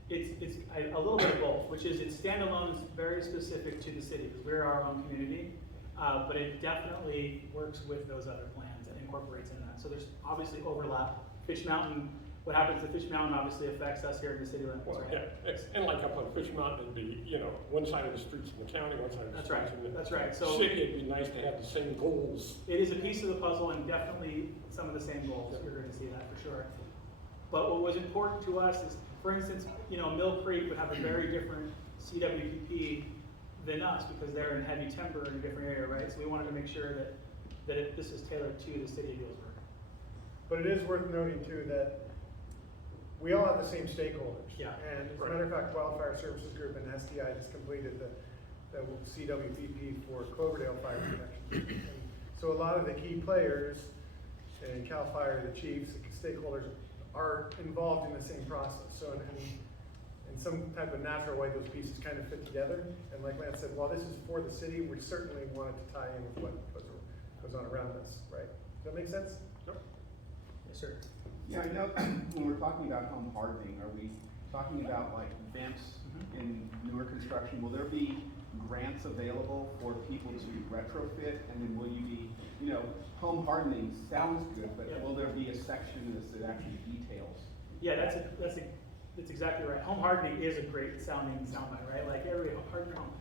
It's a little bit of both, which is it's standalone, it's very specific to the city, because we're our own community, but it definitely works with those other plans and incorporates in that. So there's obviously overlap. Fish Mountain, what happens to Fish Mountain obviously affects us here in the city limits, Well, right? yeah, and like up on Fish Mountain, it'd be, one side of the streets in the county, one side of the That's streets right, in the that's right. So city. It'd be nice to have the same goals. it is a piece of the puzzle and definitely some of the same goals. You're going to see that for sure. But what was important to us is, for instance, Mill Creek would have a very different CWPP than us because they're in heavy timber in a different area, right? So we wanted to make sure that this is tailored to the city of Healdsburg. But it is worth noting too that we all have the same stakeholders. Yeah. And as a matter of fact, Wildfire Services Group and SDI just completed the CWPP for Cloverdale fire protection. And so a lot of the key players, and CAL FIRE, the chiefs, the stakeholders, are involved in the same process. So in some type of natural way, those pieces kind of fit together. And like Lance said, while this is for the city, we certainly wanted to tie in with what goes on around us, right? Does that make sense? Yes, sir. Yeah, I know, when we're talking about home hardening, are we talking about like vents in newer construction? Will there be grants available for people to retrofit? And then will you be, home hardening sounds good, but Yeah. will there be a section that actually details? Yeah, that's exactly right. Home hardening is a great sounding soundbite, right? Like every harden your home.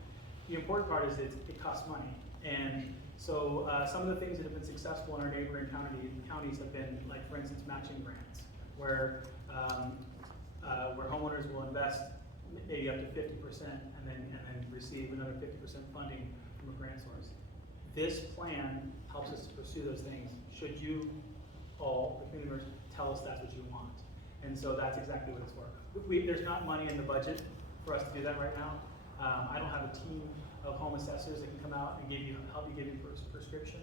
The important part is it costs money. And so some of the things that have been successful in our neighboring counties have been, like for instance, matching grants, where homeowners will invest maybe up to 50% and then receive another 50% funding from a grant source. This plan helps us to pursue those things. Should you all, the community members, tell us that's what you want. And so that's exactly what it's for. There's not money in the budget for us to do that right now. I don't have a team of home assessors that can come out and help you give you prescription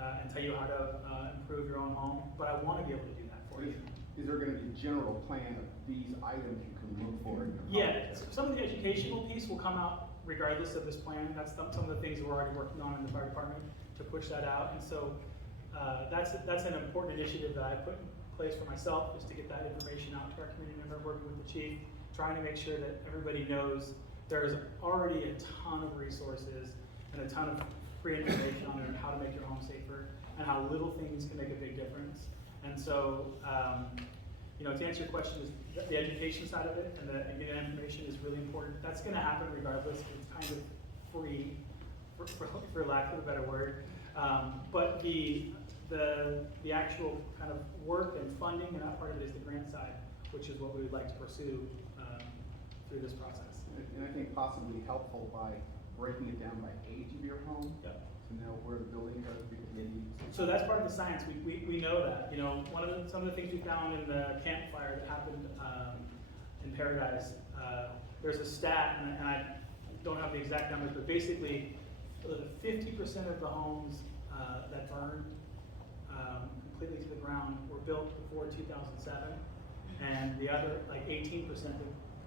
and tell you how to improve your own home. But I want to be able to do that for you. Is there going to be a general plan of these items you can look for in your Yeah, project? some of the educational piece will come out regardless of this plan. That's some of the things we're already working on in the fire department to push that out. And so that's an important initiative that I put in place for myself, is to get that information out to our community member, working with the chief, trying to make sure that everybody knows there's already a ton of resources and a ton of free information on how to make your home safer and how little things can make a big difference. And so you know, to answer your question, is the education side of it and getting that information is really important. That's gonna happen regardless. It's kind of free, for lack of a better word. But the actual kind of work and funding and that part of it is the grant side, which is what we would like to pursue through this process. And I think possibly helpful by breaking it down by age of your home, Yep. to know where the building goes, because maybe. So that's part of the science. We know that. You know, some of the things we found in the campfire that happened in Paradise. There's a stat, and I don't have the exact numbers, but basically, 50% of the homes that burned completely to the ground were built before 2007, and the other, like 18%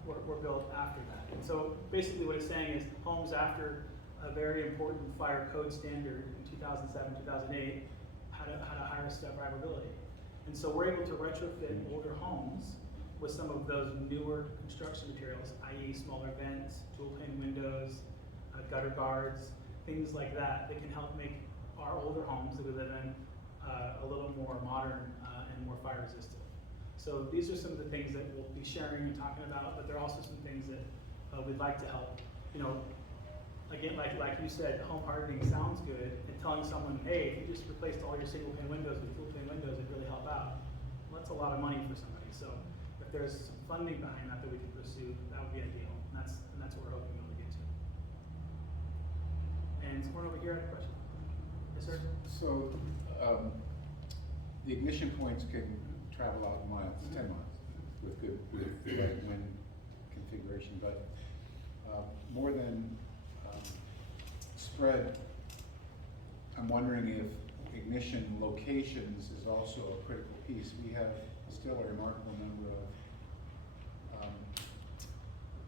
were built after that. And so basically what it's saying is homes after a very important fire code standard in 2007, 2008 had a higher survivability. And so we're able to retrofit older homes with some of those newer construction materials, i.e. smaller vents, dual pane windows, gutter guards, things like that that can help make our older homes that we live in a little more modern and more fire resistant. So these are some of the things that we'll be sharing and talking about, but there are also some things that we'd like to help. You know, again, like you said, home hardening sounds good, and telling someone, hey, if you just replaced all your single pane windows with dual pane windows, it'd really help out. Well, that's a lot of money for somebody. So if there's some funding behind that we can pursue, that would be ideal. And that's what we're hoping to be able to get to. And someone over here had a question. Yes, sir? So, the ignition points can travel out miles, 10 miles, with the right wind configuration, but more than spread, I'm wondering if ignition locations is also a critical piece. We have still a remarkable number of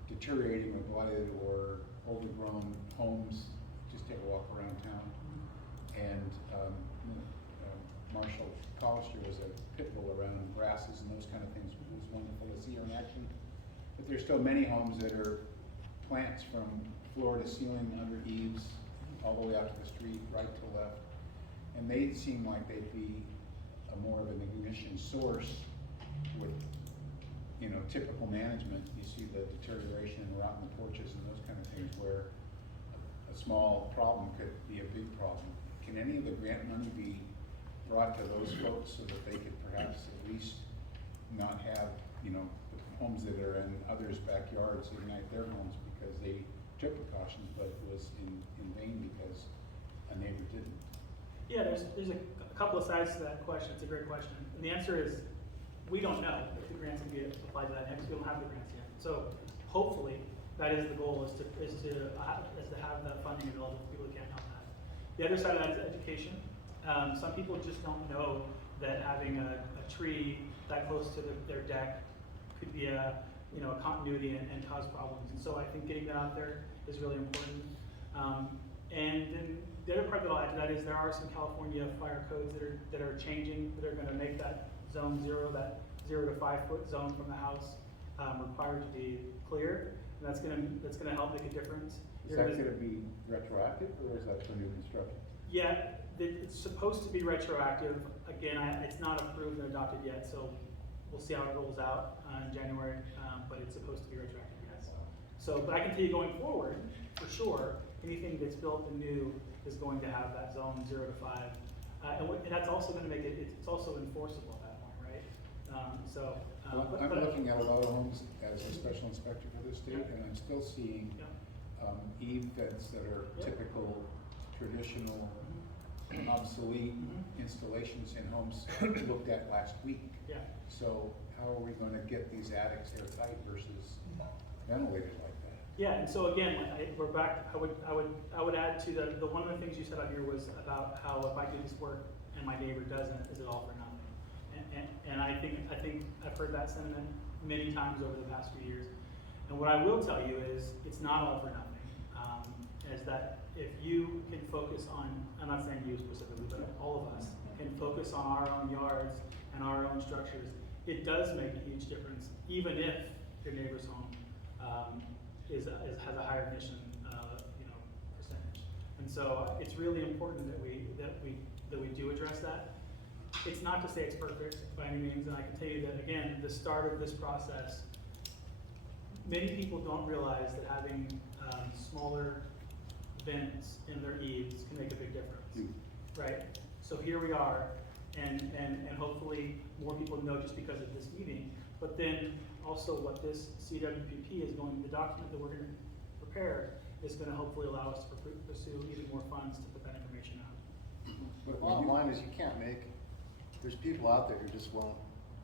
deteriorating or blighted or overgrown homes. Just take a walk around town, and Marshall Collister was a pit bull around grasses and those kind of things. It was wonderful to see her in action. But there's still many homes that are plants from floor to ceiling, under eaves, all the way out to the street, right to left. And they seem like they'd be more of an ignition source with, you know, typical management. You see the deterioration and rotten porches and those kind of things where a small problem could be a big problem. Can any of the grant money be brought to those folks so that they could perhaps at least not have, you know, the homes that are in others' backyards ignite their homes because they took precautions, but it was in vain because a neighbor didn't? Yeah, there's a couple of sides to that question. It's a great question. And the answer is, we don't know if the grants can be applied to that because we don't have the grants yet. So hopefully, that is the goal, is to have that funding available for people who can't help that. The other side of that is education. Some people just don't know that having a tree that close to their deck could be a continuity and cause problems. And so I think getting that out there is really important. And then the other part that I'll add to that is there are some California fire codes that are changing, that are going to make that zone 0, that 0 to 5 foot zone from the house required to be clear, and that's going to help make a difference. Is that going to be retroactive, or is that for new construction? Yeah, it's supposed to be retroactive. Again, it's not approved and adopted yet, so we'll see how it rolls out in January, but it's supposed to be retroactive, yes. So, but I can tell you going forward, for sure, anything that's built and new is going to have that zone 0 to 5. And that's also going to make it's also enforceable at that point, right? I'm looking at a lot of homes as a special inspector for this state, and I'm still seeing eave vents that are typical, traditional, obsolete installations in homes looked at last week. Yeah. So how are we going to get these attics airtight versus ventilated like that? Yeah, and so again, we're back. I would add to the one of the things you said out here was about how if I do this work and my neighbor doesn't, is it all for nothing? And I think I've heard that sentiment many times over the past few years. And what I will tell you is it's not all for nothing. Is that if you can focus on, I'm not saying you specifically, but all of us can focus on our own yards and our own structures, it does make a huge difference, even if your neighbor's home has a higher ignition percentage. And so it's really important that we do address that. it's not to say it's perfect by any means, and I can tell you that, again, the start of this process, many people don't realize that having smaller vents in their eaves can make a big difference, right? So here we are, and hopefully more people know just because of this meeting, but then also what this CWPP is going, the document that we're gonna prepare is gonna hopefully allow us to pursue even more funds to put that information out. But bottom line is you can't make, there's people out there who just won't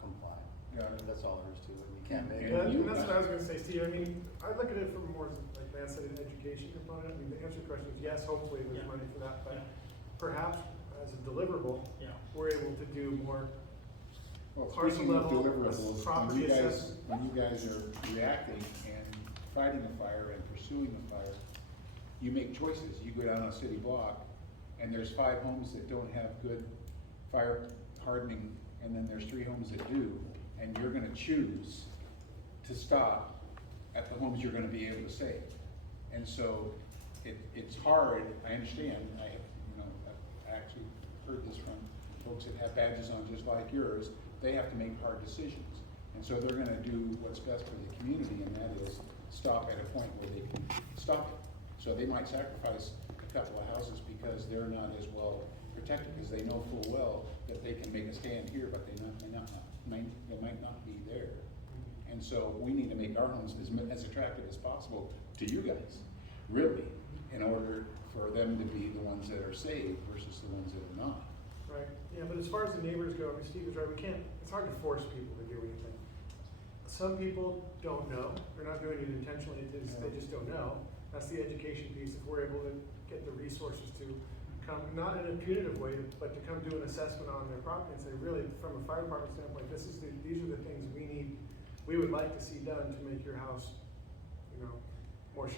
comply. Yeah. That's all there is to it. You can't make And it. And that's what I was gonna say, Steve, I mean, I look at it from more, like Vance said, an education component. I mean, the answer to the question is yes, hopefully there's Yeah. money for that, but Yeah. perhaps as a deliverable, Yeah. we're able to do more. Well, Parcel speaking of level, deliverables, property assessment. when you guys are reacting and fighting a fire and pursuing a fire, you make choices. You go down a city block and there's 5 homes that don't have good fire hardening, and then there's 3 homes that do, and you're gonna choose to stop at the homes you're gonna be able to save. And so it's hard, I understand, I actually heard this from folks that have badges on just like yours. They have to make hard decisions. And so they're gonna do what's best for the community, and that is stop at a point where they can stop it. So they might sacrifice a couple of houses because they're not as well protected, because they know full well that they can make a stand here, but they might not be there. And so we need to make our homes as attractive as possible to you guys, really, in order for them to be the ones that are saved versus the ones that are not. Right, yeah, but as far as the neighbors go, I mean, Steve is right, it's hard to force people to do anything. Some people don't know, they're not doing it intentionally, they just don't know. That's the education piece, if we're able to get the resources to come, not in a punitive way, but to come do an assessment on their property and say, really, from a fire department standpoint, these are the things we would like to see done to make your house, more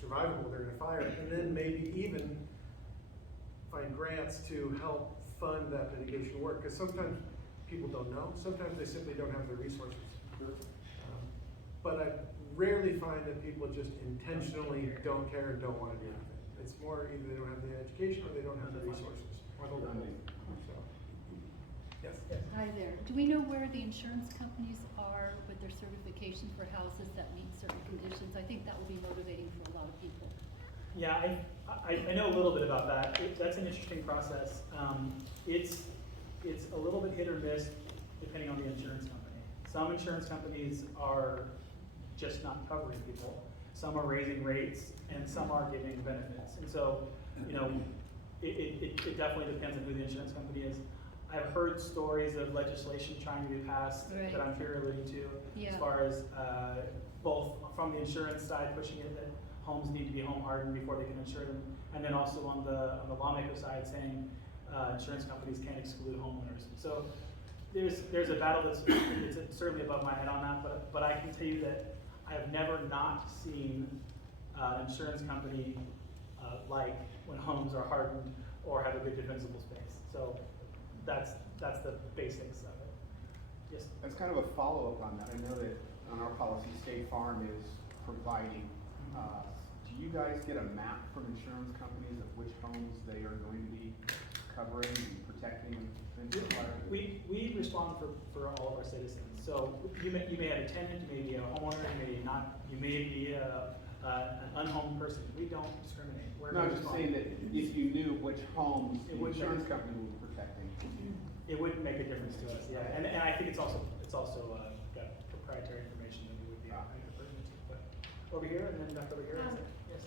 survivable during a fire, and then maybe even find grants to help fund that mitigation work, because sometimes people don't know, sometimes they simply don't have the resources. But I rarely find that people just intentionally don't care and don't want to do anything. It's more either they don't have the education or they don't have the resources. Or the funding. So, yes. Hi there. Do we know where the insurance companies are with their certification for houses that meet certain conditions? I think that will be motivating for a lot of people. Yeah, I know a little bit about that. That's an interesting process. It's a little bit hit or miss depending on the insurance company. Some insurance companies are just not covering people. Some are raising rates, and some are giving benefits. And so, it definitely depends on who the insurance company is. I've heard stories of legislation trying to be passed Right. that I'm sure you're alluding to, Yeah. as far as both from the insurance side pushing it that homes need to be home hardened before they can insure them, and then also on the lawmaker side saying insurance companies can't exclude homeowners. So there's a battle that's it's certainly above my head on that, but I can tell you that I have never not seen an insurance company like when homes are hardened or have a good defensible space. So that's the basics of it. Yes. As kind of a follow-up on that, I know that on our policy, State Farm is providing, do you guys get a map from insurance companies of which homes they are going to be covering and protecting? We respond for all of our citizens. So you may have a tenant, you may be a homeowner, you may be an unhomed person. We don't discriminate. No, I'm just saying that if you knew which homes the insurance company was protecting. It wouldn't make a difference to us, yeah. And I think it's also got proprietary information that we would be pertinent to. But over here and then back over here. Yes.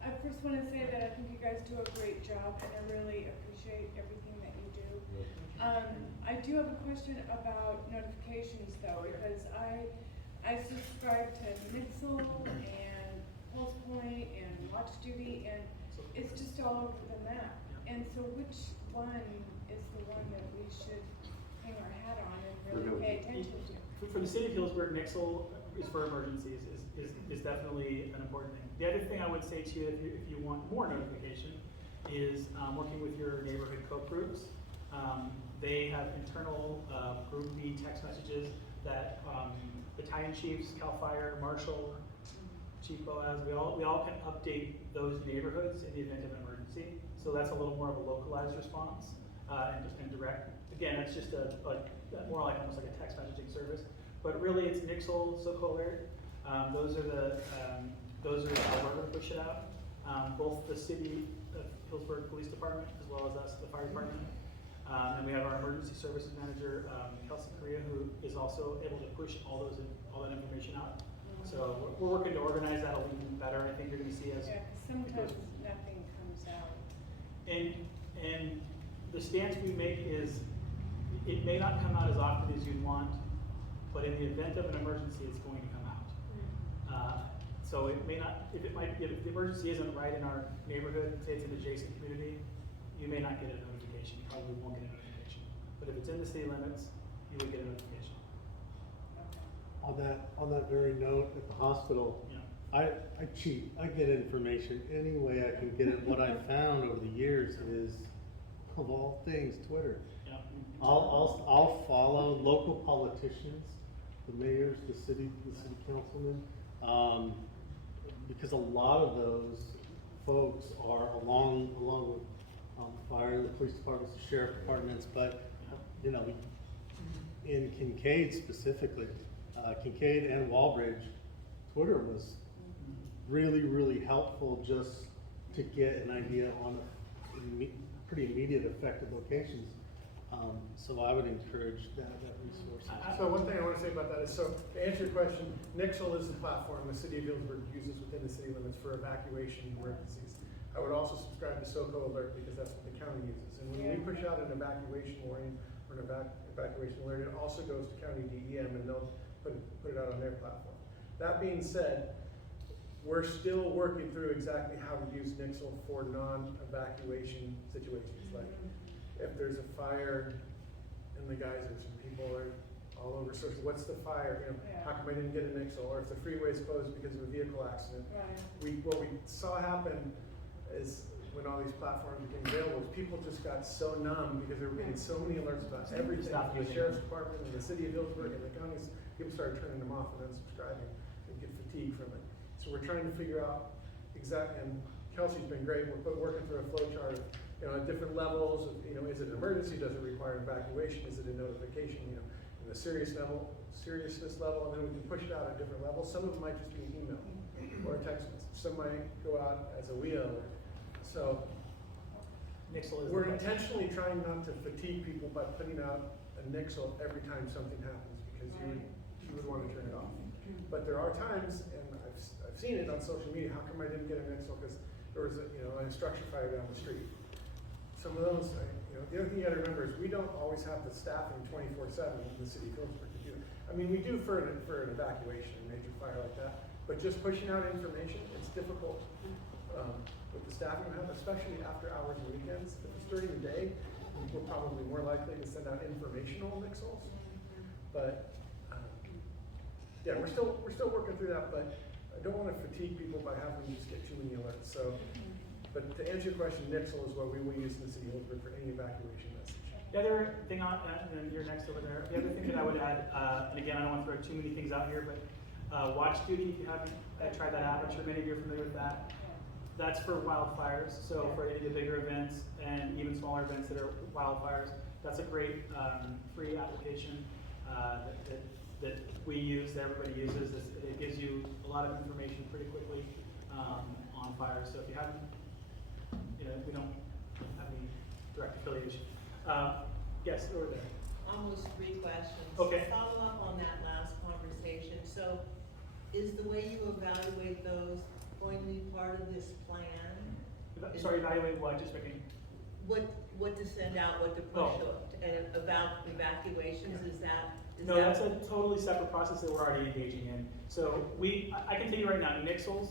I first want to say that I think you guys do a great job, and I really appreciate everything that you do. I do have a question about notifications though, because I subscribe to Nixle and Pulse Point and Watch Duty, and it's just all over the map. And so which one is the one that we should hang our hat on and really pay attention to? For the city of Healdsburg, Nixle is for emergencies, is definitely an important thing. The other thing I would say to you, if you want more notification, is working with your neighborhood co groups. They have internal Group B text messages that battalion chiefs, CAL FIRE, Marshall, Chief Boaz, we all can update those neighborhoods in the event of an emergency. So that's a little more of a localized response and direct. again, that's just more like almost like a text messaging service. But really, it's Nixle, SoCo Alert. Those are how we're going to push it out. Both the city of Healdsburg Police Department as well as us, the fire department. And we have our emergency services manager, Kelsey Correa, who is also able to push all that information out. So we're working to organize that a little bit better. I think you're going to see as Yeah, 'cause sometimes nothing comes out. And the stance we make is, it may not come out as often as you'd want, but in the event of an emergency, it's going to come out. So it may not, if the emergency isn't right in our neighborhood, say it's an adjacent community, you may not get a notification, you probably won't get a notification. But if it's in the city limits, you would get a notification. On that very note, at the hospital, Yeah. I cheat. I get information any way I can get it. What I found over the years is, of all things, Twitter. Yeah. I'll follow local politicians, the mayors, the city councilmen, because a lot of those folks are along with fire, the police departments, the sheriff departments, but you know, in Kincaid specifically, Kincaid and Walbridge, Twitter was really, really helpful just to get an idea on pretty immediate affected locations. So I would encourage that resource. So one thing I want to say about that is, so to answer your question, Nixle is the platform the city of Healdsburg uses within the city limits for evacuation emergencies. I would also subscribe to SoCo Alert because that's what the county uses. And when we push out an evacuation warning or an evacuation alert, it also goes to county DEM and they'll put it out on their platform. That being said, we're still working through exactly how to use Nixle for non-evacuation situations. Like if there's a fire in the geysers and people are all over social, what's the fire? You know, how come I didn't get a Nixle? Or if the freeway is closed because of a vehicle accident. Right. What we saw happen is when all these platforms became available, people just got so numb because they were getting so many alerts about everything. Stop The using sheriff's them. department and the city of Healdsburg and the counties, people started turning them off and unsubscribing and get fatigued from it. So we're trying to figure out and Kelsey's been great. We're working through a flow chart of, you know, at different levels of, you know, is it an emergency? Does it require evacuation? Is it a notification? You know, in the seriousness level, and then we can push it out at different levels. Some of them might just be an email or a text message. Some might go out as a wheel. So Nixle is we're intentionally trying not to fatigue people by putting out a Nixle every time something happens because you would want to turn it off. But there are times, and I've seen it on social media, how come I didn't get a Nixle because there was an structure fire down the street. Some of those, the other thing you gotta remember is we don't always have the staffing 24/7 in the city of Healdsburg to do it. I mean, we do for an evacuation, a major fire like that, but just pushing out information, it's difficult with the staffing we have, especially after hours and weekends. If it's during the day, we're probably more likely to send out informational Nixles. But yeah, we're still working through that, but I don't want to fatigue people by having to just get too many alerts. So, but to answer your question, Nixle is what we will use in the city of Healdsburg for any evacuation message. The other thing and then you're next over there. The other thing that I would add, and again, I don't want to throw too many things out here, but Watch Duty, if you haven't tried that out, I'm sure many of you are familiar with that. That's for wildfires, so for any of the bigger events and even smaller events that are wildfires, that's a great free application that we use, that everybody uses. It gives you a lot of information pretty quickly on fires. So if you haven't, we don't have any direct affiliation. Yes, over there. Almost 3 questions. Okay. Follow up on that last conversation. So is the way you evaluate those going to be part of this plan? Sorry, evaluate what? Just making. What to send out, what to push about evacuations, is that? No, that's a totally separate process that we're already engaging in. So I can tell you right now, Nixles,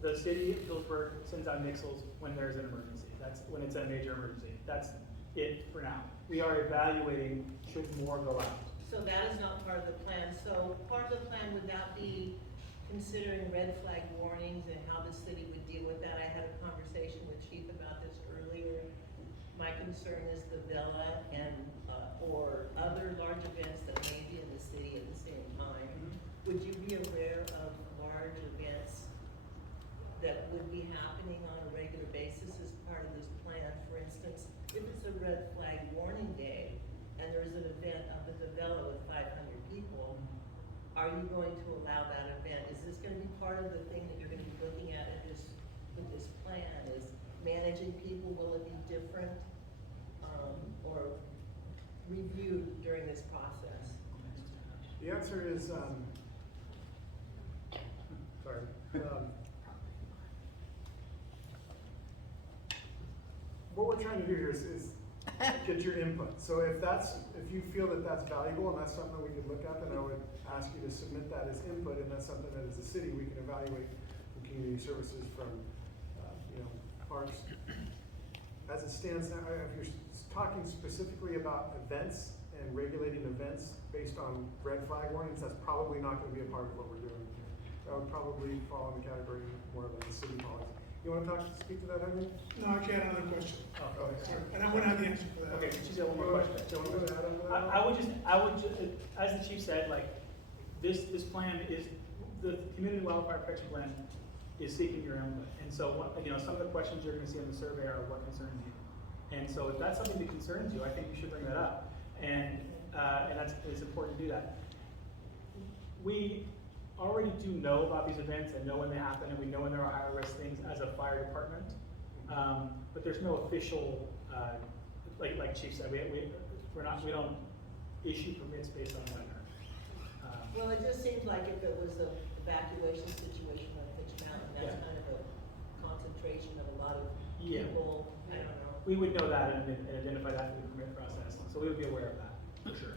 the city of Healdsburg sends out Nixles when there's an emergency. That's when it's a major emergency. That's it for now. We are evaluating should more go out. So that is not part of the plan. So part of the plan, would that be considering red flag warnings and how the city would deal with that? I had a conversation with Chief about this earlier. My concern is the villa and or other large events that may be in the city at the same time. Would you be aware of large events that would be happening on a regular basis as part of this plan? For instance, if it's a red flag warning day, and there's an event up at the Vela with 500 people, are you going to allow that event? Is this gonna be part of the thing that you're gonna be looking at with this plan, is managing people? Will it be different, or reviewed during this process? The answer is, sorry. What we're trying to do here is get your input. So if you feel that that's valuable and that's something that we could look at, then I would ask you to submit that as input, and that's something that as a city we can evaluate from community services, from parks. As it stands now, if you're talking specifically about events and regulating events based on red flag warnings, that's probably not going to be a part of what we're doing here. That would probably fall in the category more of a city policy. You want to speak to that, Henry? No, actually, I had another question. Oh, okay. Sorry, and I want to have the answer for that. Okay, she's got one more question. Do you want to go to Adam? I would just, as the chief said, like, this plan is, the community wildfire protection plan is seeking your input. And so, some of the questions you're gonna see on the survey are what concerns you. And so if that's something that concerns you, I think you should bring that up. And it's important to do that. We already do know about these events and know when they happen, and we know when there are higher risk things as a fire department. But there's no official, like Chief said, we don't issue permits based on weather. Well, it just seems like if it was an evacuation situation on Fitch Mountain, that's kind of a concentration of a lot of people, I don't know. We would know that and identify that through the permit process, so we would be aware of that, for sure.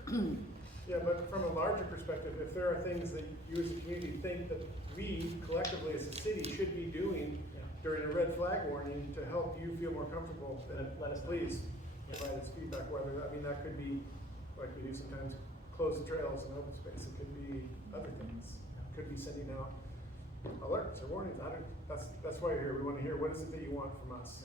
Yeah, but from a larger perspective, if there are things that you as a community think that we collectively as a city should be doing during a red flag warning to help you feel more comfortable, then let us know. please provide us feedback. Whether that could be like we do sometimes, close the trails and open space. It could be other things. It could be sending out alerts or warnings. That's why you're here. We want to hear what is it that you want from us.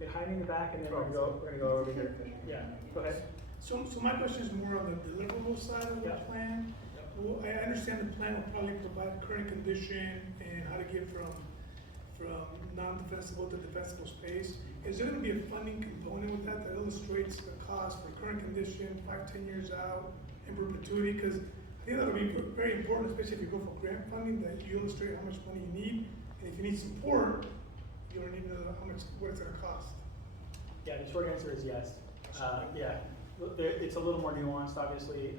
Okay, hiding in the back, and then we're gonna go over here. Yeah, go ahead. So my question is more on the deliverable side of the plan. Well, I understand the plan will probably provide current condition and how to get from non-defensible to defensible space. Is there gonna be a funding component with that illustrates the cost for current condition, 5-10 years out, in perpetuity? Because I think that'll be very important, especially if you go for grant funding, that you illustrate how much money you need, and if you need support, you don't need to know what it's gonna cost. Yeah, the short answer is yes. It's a little more nuanced, obviously,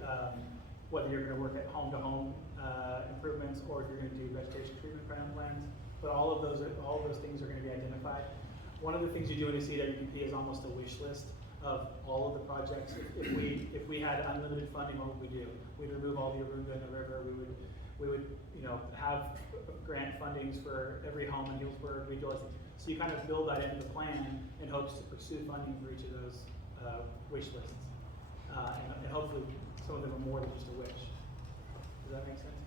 whether you're gonna work at home-to-home improvements or if you're gonna do vegetation treatment plans. But all of those things are gonna be identified. One of the things you do in a CWPP is almost a wish list of all of the projects. If we had unlimited funding, what would we do? We'd remove all the arunda in the river. We would have grant fundings for every home in Healdsburg. So you kind of build that into the plan in hopes to pursue funding for each of those wish lists. And hopefully some of them are more than just a wish. Does that make sense?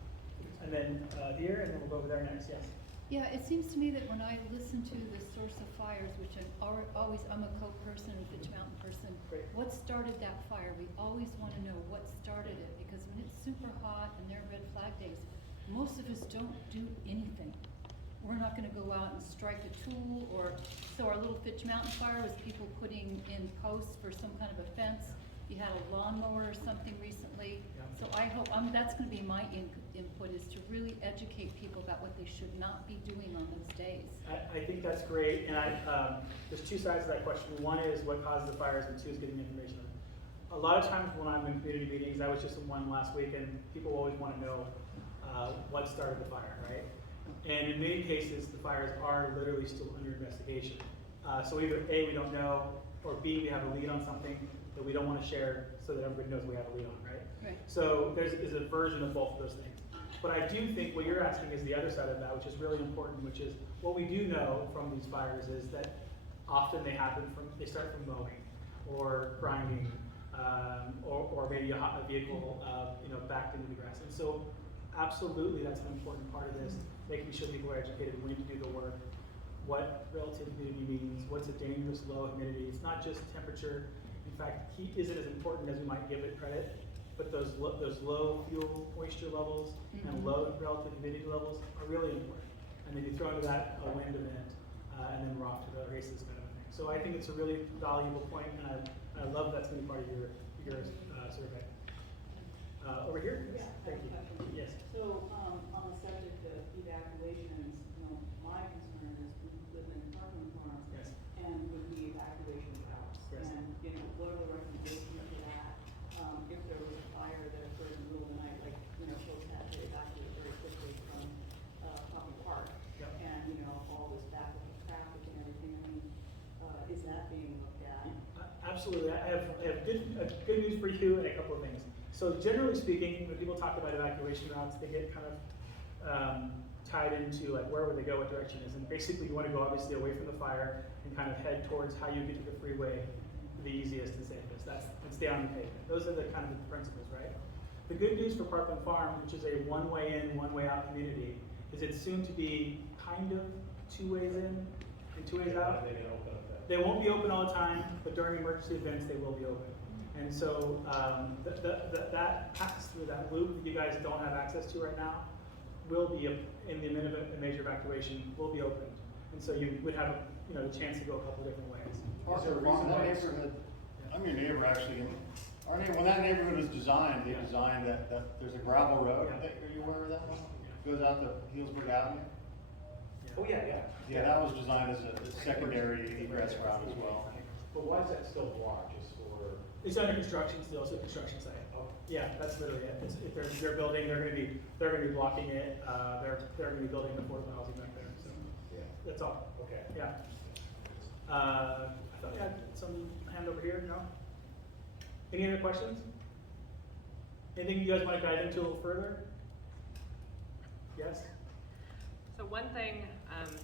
And then here, and then we'll go over there next, yes. Yeah, it seems to me that when I listen to the source of fires, which I'm a co-person, a Fitch Mountain person, what started that fire? We always want to know what started it, because when it's super hot and they're red flag days, most of us don't do anything. We're not going to go out and strike a tool, so our little Fitch Mountain fire was people putting in posts for some kind of a fence. You had a lawnmower or something recently. So I hope, that's going to be my input, is to really educate people about what they should not be doing on those days. I think that's great, and there's two sides to that question. One is what causes the fires, and two is getting information. A lot of times when I'm in community meetings, I was just in one last week, and people always want to know what started the fire, right? And in many cases, the fires are literally still under investigation. So either A, we don't know, or B, we have a lead on something that we don't want to share so that everybody knows we have a lead on, right? Right. So there's a version of both of those things. But I do think what you're asking is the other side of that, which is really important, which is what we do know from these fires is that often they start from mowing or grinding, or maybe a vehicle backed into the grass. And so absolutely that's an important part of this, making sure people are educated when to do the work, what relative humidity means, what's a dangerous low humidity. It's not just temperature. In fact, heat isn't as important as we might give it credit, but those low fuel moisture levels and low relative humidity levels are really important. And then you throw into that a wind event, and then we're off to the races kind of a thing. So I think it's a really valuable point, and I love that's going to be part of your your survey. Over here? Yeah, I have Thank you. a question. Yes. So, on the subject of evacuations, my concern is we live in Parkland Farms. Yes. And with the evacuation routes. Yes. And, what are the recommendations for that? If there was a fire that occurred in the middle of the night, like, folks had to evacuate very quickly from, Poppy Park. Yep. And, all this backup of traffic and everything, is that being looked at? Absolutely. I have good news for you and a couple of things. So generally speaking, when people talk about evacuation routes, they get kind of tied into like where would they go, what direction is, and basically you want to go obviously away from the fire and kind of head towards how you get to the freeway the easiest and safest. That's stay on the pavement. Those are the kind of the principles, right? The good news for Parkland Farm, which is a one-way in, one-way out community, is it's soon to be kind of two ways in and two ways out. They won't be open all the time, but during emergency events, they will be open. And so that pass through that loop that you guys don't have access to right now will be, in the event of a major evacuation, will be opened. And so you would have the chance to go a couple different ways. Parker Farm, that neighborhood, I'm your neighbor actually, our neighbor, when that neighborhood was designed, they designed that there's a gravel road, are you aware of that one? Goes out to Healdsburg Avenue? Oh, yeah. Yeah, that was designed as a secondary egress route as well. But why is that still blocked, just for? It's under construction still, it's a construction site. Oh. Yeah, that's literally it. If they're building, they're gonna be blocking it. They're gonna be building the affordable housing back there. So Yeah. that's all. Okay. Yeah. I thought you had some hand over here. No. Any other questions? Anything you guys want to dive into a little further? Yes. So one thing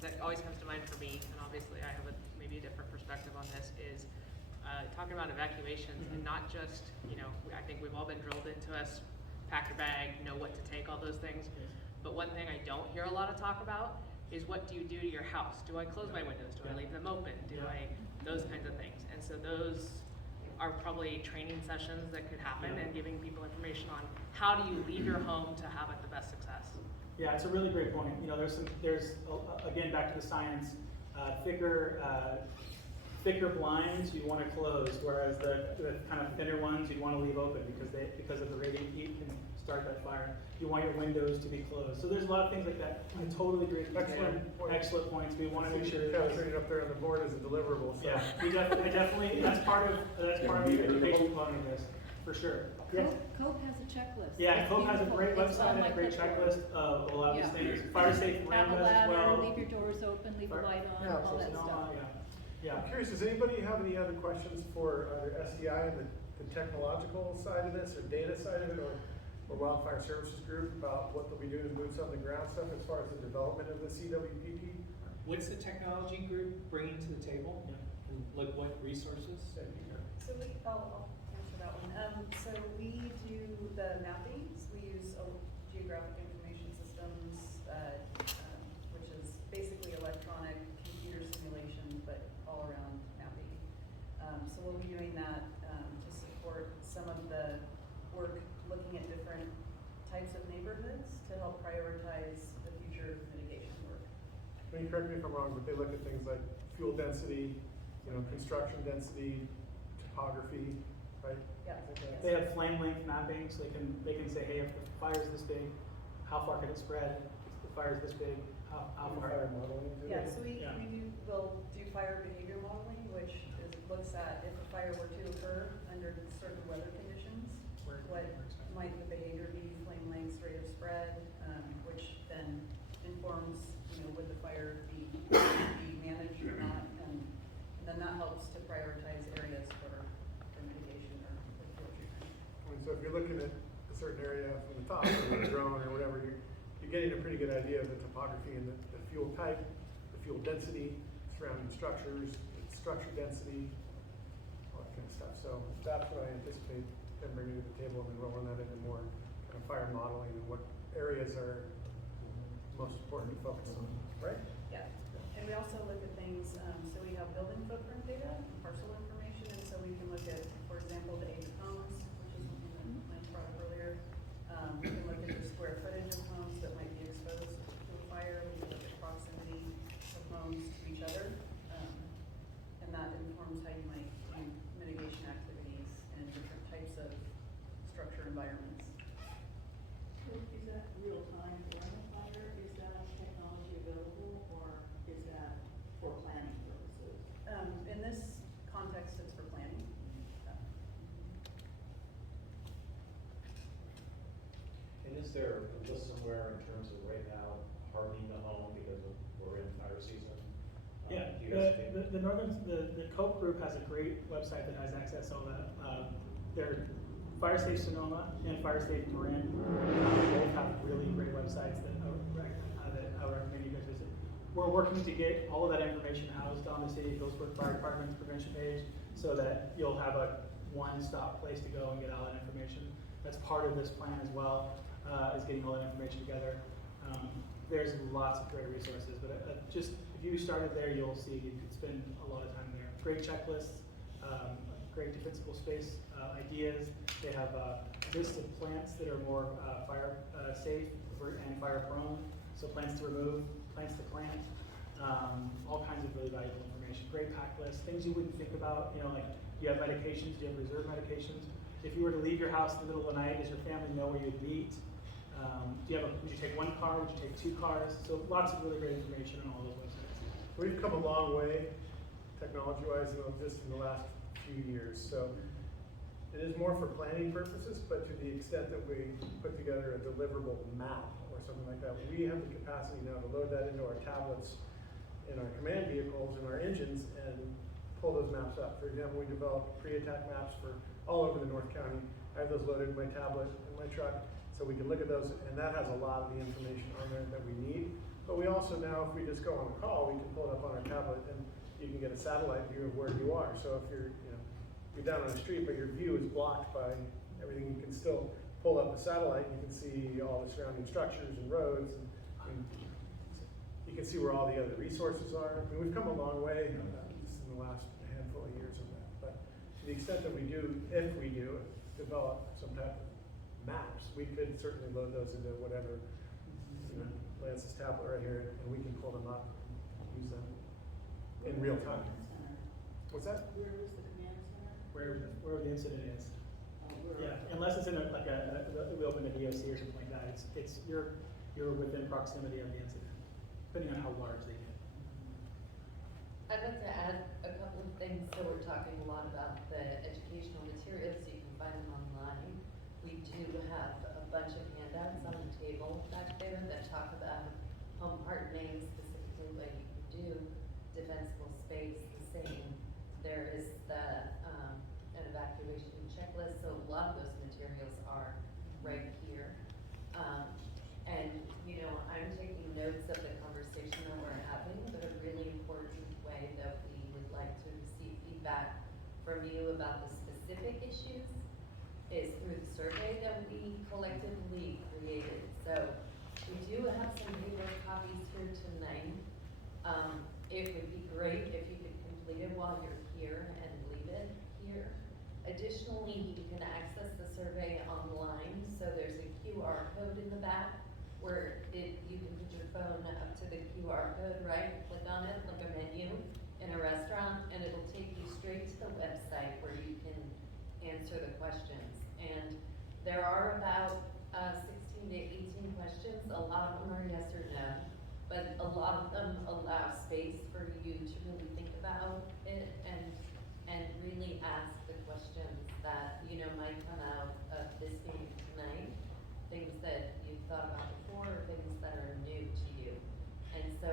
that always comes to mind for me, and obviously I have maybe a different perspective on this, is talking about evacuations and not just, I think we've all been drilled into us, pack your bag, know what to take, all those things. But one thing I don't hear a lot of talk about is what do you do to your house? Do I close my windows? Do I leave them open? Those kinds of things. And so those are probably training sessions that could happen and giving people information on how do you leave your home to have it the best success. Yeah, it's a really great point. There's again back to the science. Thicker blinds you want to close, whereas the kind of thinner ones you want to leave open because of the radiant heat can start that fire. You want your windows to be closed. So there's a lot of things like that. I totally agree with you. Excellent points. We want to make sure that Capturing it up there on the board as a deliverable. So. Yeah, I definitely that's part of the education component of this for sure. Yes. COPE has a checklist. Yeah, It's COPE has a beautiful. great It's website on and my a great clipboard. checklist of a lot of these things. Fire safe Have a verandas as ladder, well. leave your doors open, leave a light on, Yeah, all that stuff. Yeah. I'm curious, does anybody have any other questions for either SDI and the technological side of this, or data side of it, or Wildfire Services Group about what they'll be doing to boots on the ground stuff as far as the development of the CWPP? What's the technology group bringing to the table? And like what resources? So I'll answer that one. So we do the mappings. We use geographic information systems, which is basically electronic computer simulation, but all around mapping. So we'll be doing that to support some of the work looking at different types of neighborhoods to help prioritize the future mitigation work. I mean, correct me if I'm wrong, but they look at things like fuel density, construction density, topography, right? Yeah. They have flame length mapping, so they can say, hey, if the fire's this big, how far can it spread? If the fire's this big, how far? Fire modeling. Yeah, so we'll do fire behavior modeling, which looks at if a fire were to occur under certain weather conditions, what might the behavior be, flame lengths, rate of spread, which then informs, would the fire be managed or not, and then that helps to prioritize areas for mitigation or fuel treatment. So if you're looking at a certain area from the top, or a drone or whatever, you're getting a pretty good idea of the topography and the fuel type, the fuel density, surrounding structures, structure density, all that kind of stuff. So that's what I anticipate them bringing to the table and then rolling that into more kind of fire modeling and what areas are most important to focus on, right? Yeah, and we also look at things, so we have building footprint data, and parcel information, and so we can look at, for example, the age of homes, which is something that Lance brought up earlier. We can look at the square footage of homes that might be exposed to a fire. We can look at proximity of homes to each other, and that informs how you might do mitigation activities and different types of Is there a list somewhere in terms of right now hardening the home because we're in fire season? Yeah, Do you guys think? the COPE group has a great website that has access to all that. They're Fire Safe Sonoma and Fire Safe Marin. Both have really great websites that I would recommend you guys visit. We're working to get all of that information housed on the City of Healdsburg Fire Department's prevention page so that you'll have a one-stop place to go and get all that information. That's part of this plan as well, is getting all that information together. There's lots of great resources, but just if you started there, you'll see you could spend a lot of time there. Great checklists, great defensible space ideas. They have a list of plants that are more fire safe and fire prone. So plants to remove, plants to plant, all kinds of really valuable information. Great pack list, things you wouldn't think about. You know, like do you have medications? Do you have reserve medications? If you were to leave your house in the middle of the night, does your family know where you'd meet? Would you take one car? Would you take 2 cars? So lots of really great information on all those websites. We've come a long way, technology-wise, just in the last few years. So it is more for planning purposes, but to the extent that we put together a deliverable map or something like that, we have the capacity now to load that into our tablets, in our command vehicles, in our engines, and pull those maps up. For example, we developed pre-attack maps for all over the North County. I have those loaded in my tablet, in my truck, so we can look at those, and that has a lot of the information on there that we need. But we also now, if we just go on a call, we can pull it up on our tablet, and you can get a satellite view of where you are. So if you're down on the street, but your view is blocked by everything, you can still pull up the satellite, and you can see all the surrounding structures and roads, and you can see where all the other resources are. I mean, we've come a long way just in the last handful of years of that. But to the extent that we do, if we do, develop some type of maps, we could certainly load those into whatever, Lance's tablet right here, and we can pull them up and use them in real time. What's that? Where is the command center? Wherever the incident is. Yeah, unless it's in we open a DOC or something like that, you're within proximity of the incident, depending on how large they get. I'd like to add a couple of things. So we're talking a lot about the educational materials, so you can find them online. We do have a bunch of handouts on the table back there that talk about home hardening, specifically what you can do, defensible space, the same. There is an evacuation checklist, so a lot of those materials are right here. And I'm taking notes of the conversation that we're having, but a really important way that we would like to receive feedback from you about the specific issues is through the survey that we collectively created. So we do have some paper copies here tonight. It would be great if you could complete it while you're here and leave it here. Additionally, you can access the survey online. So there's a QR code in the back where you can put your phone up to the QR code, right? Click on it like a menu in a restaurant, and it'll take you straight to the website where you can answer the questions. And there are about 16 to 18 questions. A lot of them are yes or no, but a lot of them allow space for you to really think about it and really ask the questions that might come out of this meeting tonight, things that you've thought about before or things that are new to you. And so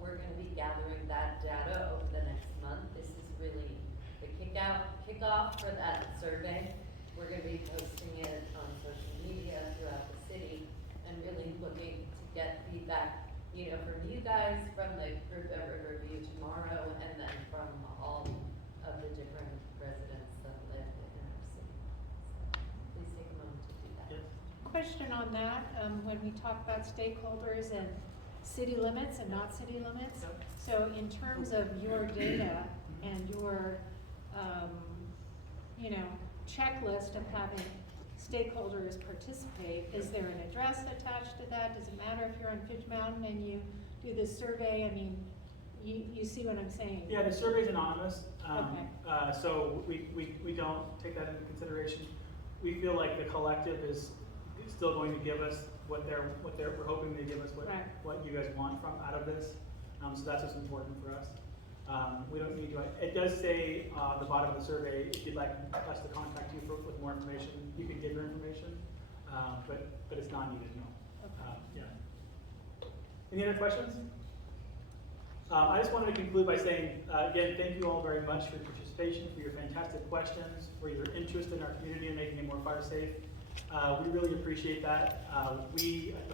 we're going to be gathering that data over the next month. This is really the kickoff for that survey. We're going to be posting it on social media throughout the city and really looking to get feedback, from you guys, from the group that we're going to review tomorrow, and then from all of the different residents that live in our city. So please take a moment to do that. Question on that, when we talk about stakeholders and city limits and not city limits. So in terms of your data and your, checklist of having stakeholders participate, is there an address attached to that? Does it matter if you're on Fitch Mountain and you do this survey? I mean, you see what I'm saying? Yeah, the survey's anonymous, Okay. so we don't take that into consideration. We feel like the collective is still going to give us what we're hoping they give us what you guys want out of this. So that's what's important for us. We don't need to. It does say the bottom of the survey, if you'd like us to contact you with more information, you can give your information. but it's not needed, no. Yeah. Any other questions? I just wanted to conclude by saying, again, thank you all very much for your participation, for your fantastic questions, for your interest in our community and making it more fire safe. We really appreciate that. We at the